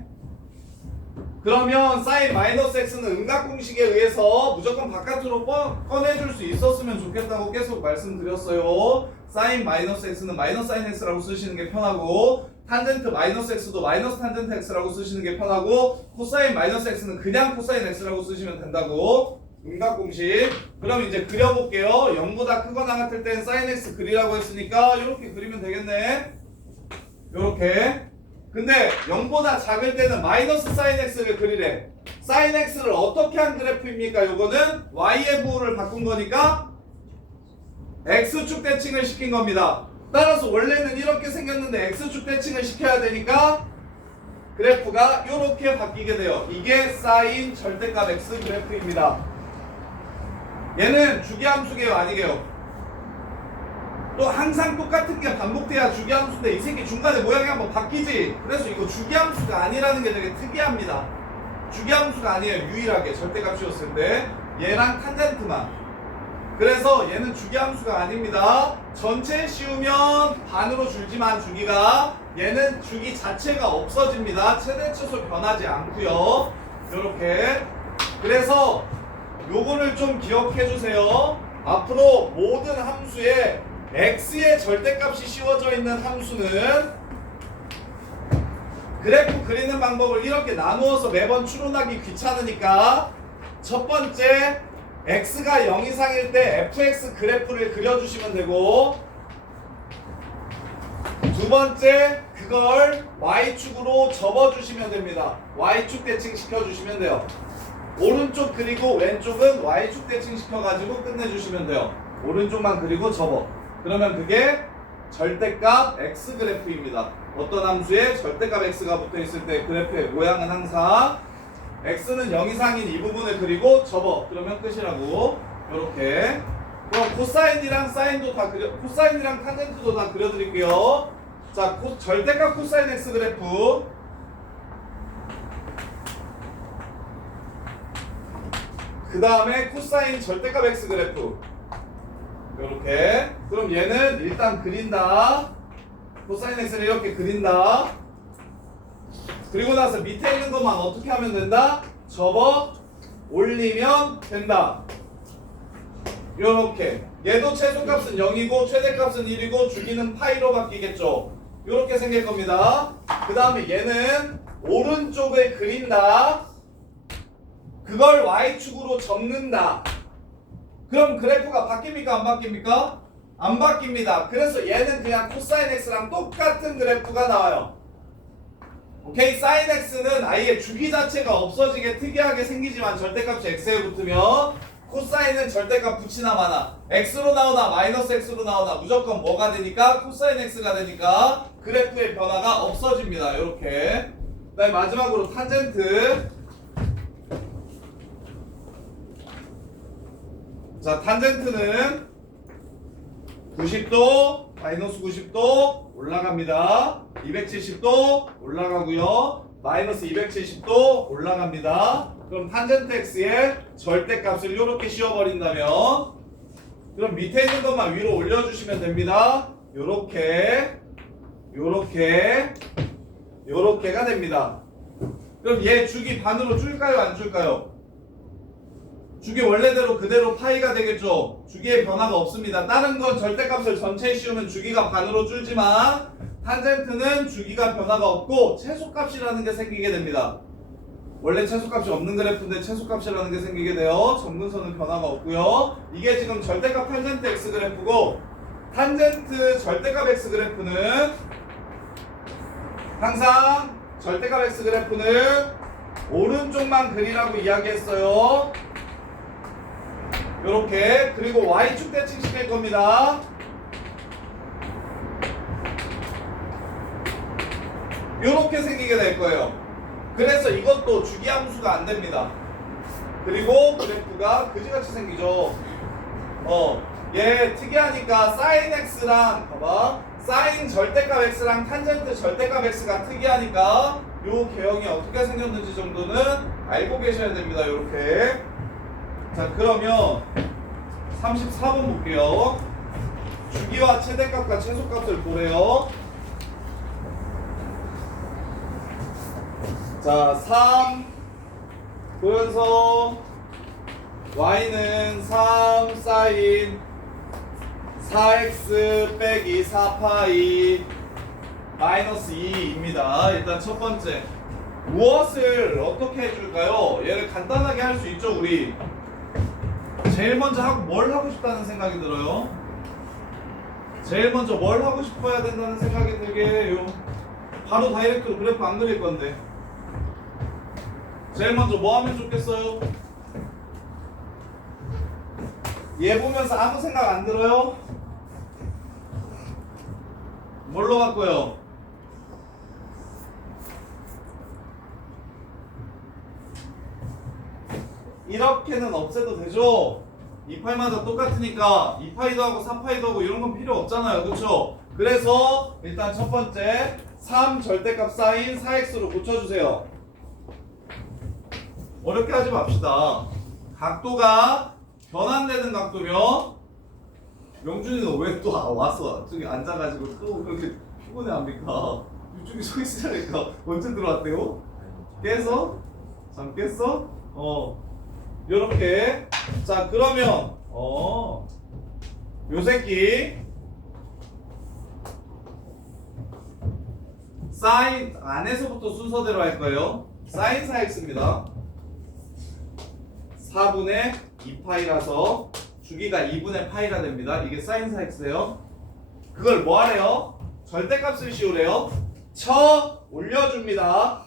그러면 sin 마이너스 x는 음각공식에 의해서 무조건 바깥으로 꺼내줄 수 있었으면 좋겠다고 계속 말씀드렸어요. sin 마이너스 x는 마이너스 sin x라고 쓰시는 게 편하고, 탄젠트 마이너스 x도 마이너스 탄젠트 x라고 쓰시는 게 편하고, 코사인 마이너스 x는 그냥 코사인 x라고 쓰시면 된다고. 음각공식. 그럼 이제 그려볼게요. 0보다 크거나 같을 땐 sin x 그리라고 했으니까 이렇게 그리면 되겠네. 요렇게. 근데 0보다 작을 때는 마이너스 sin x를 그리래. sin x를 어떻게 한 그래프입니까? 요거는 y의 부호를 바꾼 거니까 x축 대칭을 시킨 겁니다. 따라서 원래는 이렇게 생겼는데 x축 대칭을 시켜야 되니까 그래프가 이렇게 바뀌게 돼요. 이게 sin 절대값 x 그래프입니다. 얘는 주기함수게요, 아니게요? 또 항상 똑같은 게 반복돼야 주기함수인데 이 새끼 중간에 모양이 한번 바뀌지. 그래서 이거 주기함수가 아니라는 게 되게 특이합니다. 주기함수가 아니에요, 유일하게 절대값이었을 때. 얘랑 탄젠트만. 그래서 얘는 주기함수가 아닙니다. 전체에 씌우면 반으로 줄지만 주기가, 얘는 주기 자체가 없어집니다. 최대 최소 변하지 않고요. 요렇게. 그래서 요거를 좀 기억해 주세요. 앞으로 모든 함수에 x의 절대값이 씌워져 있는 함수는 그래프 그리는 방법을 이렇게 나누어서 매번 추론하기 귀찮으니까, 첫 번째 x가 0 이상일 때 fx 그래프를 그려주시면 되고, 두 번째 그걸 y축으로 접어주시면 됩니다. y축 대칭 시켜주시면 돼요. 오른쪽 그리고 왼쪽은 y축 대칭 시켜가지고 끝내주시면 돼요. 오른쪽만 그리고 접어. 그러면 그게 절대값 x 그래프입니다. 어떤 함수에 절대값 x가 붙어있을 때 그래프의 모양은 항상 x는 0 이상인 이 부분을 그리고 접어. 그러면 끝이라고. 요렇게. 그럼 코사인이랑 사인도 다 코사인이랑 탄젠트도 다 그려드릴게요. 자, 절대값 코사인 x 그래프. 그 다음에 코사인 절대값 x 그래프. 요렇게. 그럼 얘는 일단 그린다. 코사인 x를 이렇게 그린다. 그리고 나서 밑에 있는 것만 어떻게 하면 된다? 접어 올리면 된다. 요렇게. 얘도 최소값은 0이고 최대값은 1이고 주기는 파이로 바뀌겠죠. 이렇게 생길 겁니다. 그 다음에 얘는 오른쪽을 그린다. 그걸 y축으로 접는다. 그럼 그래프가 바뀝니까 안 바뀝니까? 안 바뀝니다. 그래서 얘는 그냥 코사인 x랑 똑같은 그래프가 나와요. 오케이? 사인 x는 아예 주기 자체가 없어지게 특이하게 생기지만 절대값이 x에 붙으면 코사인은 절대값 붙이나 마나 x로 나오나 마이너스 x로 나오나 무조건 뭐가 되니까 코사인 x가 되니까 그래프의 변화가 없어집니다. 이렇게. 그 다음에 마지막으로 탄젠트. 자, 탄젠트는 90도, 마이너스 90도 올라갑니다. 270도 올라가고요. 마이너스 270도 올라갑니다. 그럼 탄젠트 x의 절대값을 이렇게 씌워버린다면 그럼 밑에 있는 것만 위로 올려주시면 됩니다. 요렇게 요렇게가 됩니다. 그럼 얘 주기 반으로 줄까요 안 줄까요? 주기 원래대로 그대로 파이가 되겠죠. 주기의 변화가 없습니다. 다른 건 절대값을 전체에 씌우면 주기가 반으로 줄지만 탄젠트는 주기가 변화가 없고 최소값이라는 게 생기게 됩니다. 원래 최소값이 없는 그래프인데 최소값이라는 게 생기게 돼요. 점근선은 변화가 없고요. 이게 지금 절대값 탄젠트 x 그래프고 탄젠트 절대값 x 그래프는 항상 절대값 x 그래프는 오른쪽만 그리라고 이야기했어요. 요렇게. 그리고 y축 대칭시킬 겁니다. 요렇게 생기게 될 거예요. 그래서 이것도 주기 함수가 안 됩니다. 그리고 그래프가 그지같이 생기죠. 얘 특이하니까 sin x랑 봐봐. sin 절대값 x랑 탄젠트 절대값 x가 특이하니까 요 개형이 어떻게 생겼는지 정도는 알고 계셔야 됩니다. 요렇게. 자, 그러면 34번 볼게요. 주기와 최대값과 최소값을 보래요. 자, 3 보면서 y는 3 sin 4x 빼기 4파이 마이너스 2입니다. 일단 첫 번째 무엇을 어떻게 해줄까요? 얘를 간단하게 할 수 있죠. 우리 제일 먼저 뭘 하고 싶다는 생각이 들어요? 제일 먼저 뭘 하고 싶어야 된다는 생각이 들게 해요. 바로 다이렉트로 그래프 안 그릴 건데 제일 먼저 뭐 하면 좋겠어요? 얘 보면서 아무 생각 안 들어요? 뭘로 바꿔요? 이렇게는 없애도 되죠? 2파이마다 똑같으니까 2파이도 하고 3파이도 하고 이런 건 필요 없잖아요. 그쵸? 그래서 일단 첫 번째 3 절대값 사인 4x로 고쳐주세요. 어렵게 하지 맙시다. 각도가 변환되는 각도면 명준이는 왜 또 왔어? 저기 앉아가지고 또 그렇게 피곤해 합니까? 이쪽에 서 있으라니까. 언제 들어왔대요? 깨서? 잠 깼어? 요렇게. 자, 그러면 요 새끼 사인 안에서부터 순서대로 할 거예요. 사인 4x입니다. 4분의 2파이라서 주기가 2분의 파이가 됩니다. 이게 사인 4x예요. 그걸 뭐 하래요? 절대값을 씌우래요. 쳐 올려줍니다.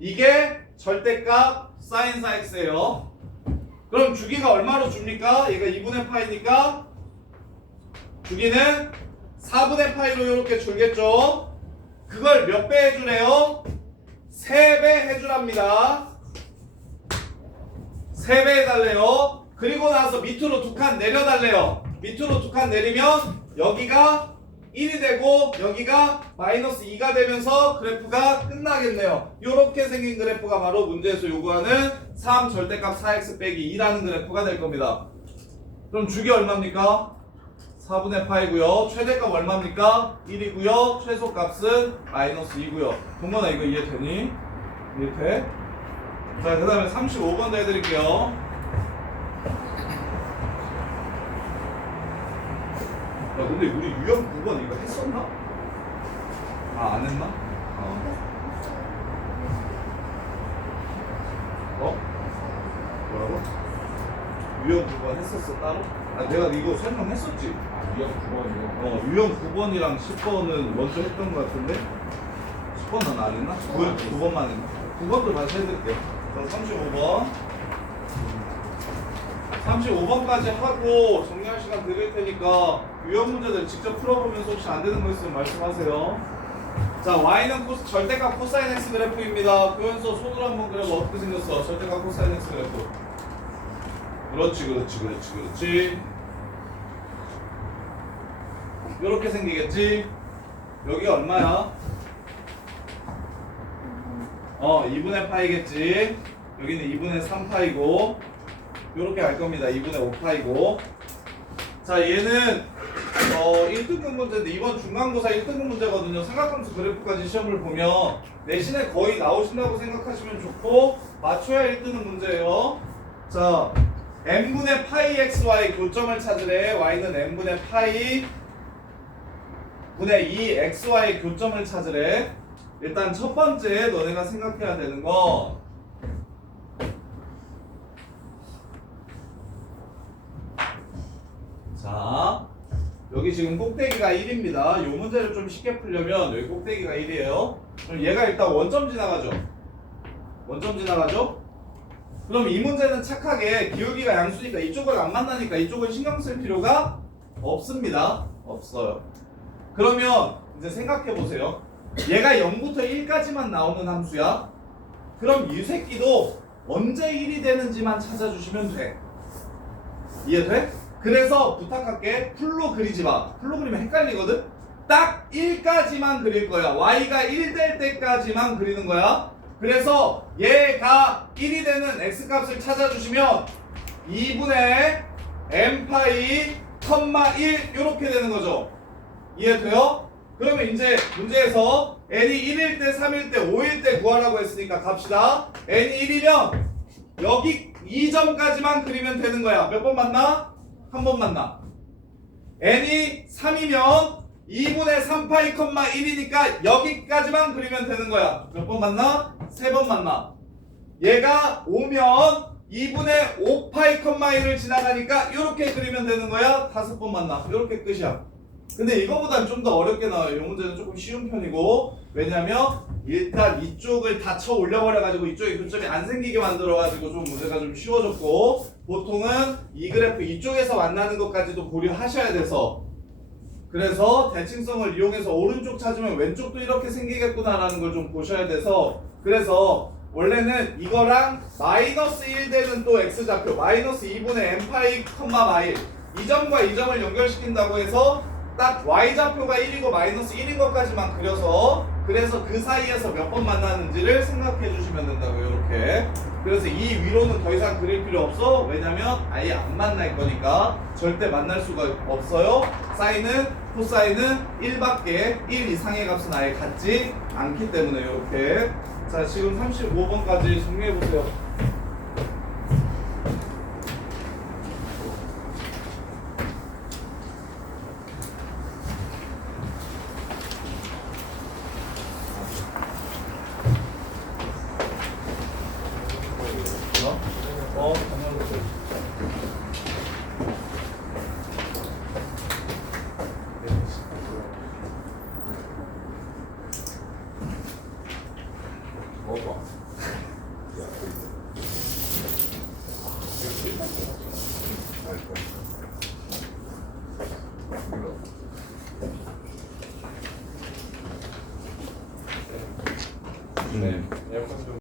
이게 절대값 사인 4x예요. 그럼 주기가 얼마로 줍니까? 얘가 2분의 파이니까 주기는 4분의 파이로 이렇게 줄겠죠. 그걸 몇 배 해주래요? 3배 해주랍니다. 3배 해달래요. 그리고 나서 밑으로 2칸 내려달래요. 밑으로 2칸 내리면 여기가 1이 되고 여기가 마이너스 2가 되면서 그래프가 끝나겠네요. 이렇게 생긴 그래프가 바로 문제에서 요구하는 3 절대값 4x 빼기 2라는 그래프가 될 겁니다. 그럼 주기 얼마입니까? 4분의 파이고요. 최대값 얼마입니까? 1이고요. 최소값은 마이너스 2고요. 동건아 이거 이해되니? 이해돼? 자, 그 다음에 35번도 해드릴게요. 근데 우리 유형 9번 이거 했었나? 아, 안 했나? 뭐라고? 유형 9번 했었어 따로? 아, 내가 이거 설명했었지. 유형 9번이요. 유형 9번이랑 10번은 먼저 했던 것 같은데 10번은 안 했나? 9번만 했나? 9번도 다시 해드릴게요. 그럼 35번까지 하고 정리할 시간 드릴 테니까 유형 문제들 직접 풀어보면서 혹시 안 되는 거 있으면 말씀하세요. 자, y는 절대값 코사인 x 그래프입니다. 표현서 손으로 한번 그려봐. 어떻게 생겼어? 절대값 코사인 x 그래프. 그렇지. 요렇게 생기겠지? 여기가 얼마야? 2분의 파이겠지? 여기는 2분의 3파이고 요렇게 갈 겁니다. 2분의 5파이고. 자, 얘는 1등급 문제인데 이번 중간고사 1등급 문제거든요. 삼각함수 그래프까지 시험을 보면 내신에 거의 나오신다고 생각하시면 좋고 맞춰야 1등급 문제예요. 자, n분의 파이 xy 교점을 찾으래. y는 n분의 파이 분의 2 xy 교점을 찾으래. 일단 첫 번째 너네가 생각해야 되는 건 자, 여기 지금 꼭대기가 1입니다. 이 문제를 좀 쉽게 풀려면 여기 꼭대기가 1이에요. 그럼 얘가 일단 원점 지나가죠. 그럼 이 문제는 착하게 기울기가 양수니까 이쪽을 안 만나니까 이쪽은 신경 쓸 필요가 없습니다. 없어요. 그러면 이제 생각해 보세요. 얘가 0부터 1까지만 나오는 함수야. 그럼 이 새끼도 언제 1이 되는지만 찾아주시면 돼. 이해돼? 그래서 부탁할게. 풀로 그리지 마. 풀로 그리면 헷갈리거든? 딱 1까지만 그릴 거야. y가 1 될 때까지만 그리는 거야. 그래서 얘가 1이 되는 x값을 찾아주시면 2분의 n파이 1 이렇게 되는 거죠. 이해돼요? 그러면 이제 문제에서 n이 1일 때, 3일 때, 5일 때 구하라고 했으니까 갑시다. n이 1이면 여기 이 점까지만 그리면 되는 거야. 몇 번 만나? 한 번 만나. n이 3이면 2분의 3파이 1이니까 여기까지만 그리면 되는 거야. 몇 번 만나? 3번 만나. 얘가 오면 2분의 5파이 1을 지나가니까 이렇게 그리면 되는 거야. 5번 만나. 이렇게 끝이야. 근데 이거보단 좀 더 어렵게 나와요. 이 문제는 조금 쉬운 편이고, 왜냐면 일단 이쪽을 다 쳐 올려버려가지고 이쪽에 교점이 안 생기게 만들어가지고 좀 문제가 좀 쉬워졌고, 보통은 이 그래프 이쪽에서 만나는 것까지도 고려하셔야 돼서, 그래서 대칭성을 이용해서 오른쪽 찾으면 왼쪽도 이렇게 생기겠구나라는 걸 좀 보셔야 돼서, 그래서 원래는 이거랑 마이너스 1 되는 또 x좌표 마이너스 2분의 n파이 마일 이 점과 이 점을 연결시킨다고 해서 딱 y좌표가 1이고 마이너스 1인 것까지만 그려서, 그래서 그 사이에서 몇 번 만나는지를 생각해 주시면 된다고요. 이렇게. 그래서 이 위로는 더 이상 그릴 필요 없어. 왜냐면 아예 안 만날 거니까. 절대 만날 수가 없어요. 사인은 코사인은 1밖에 1 이상의 값은 아예 같지 않기 때문에. 이렇게. 자, 지금 35번까지 정리해 보세요. 네. 에어컨 좀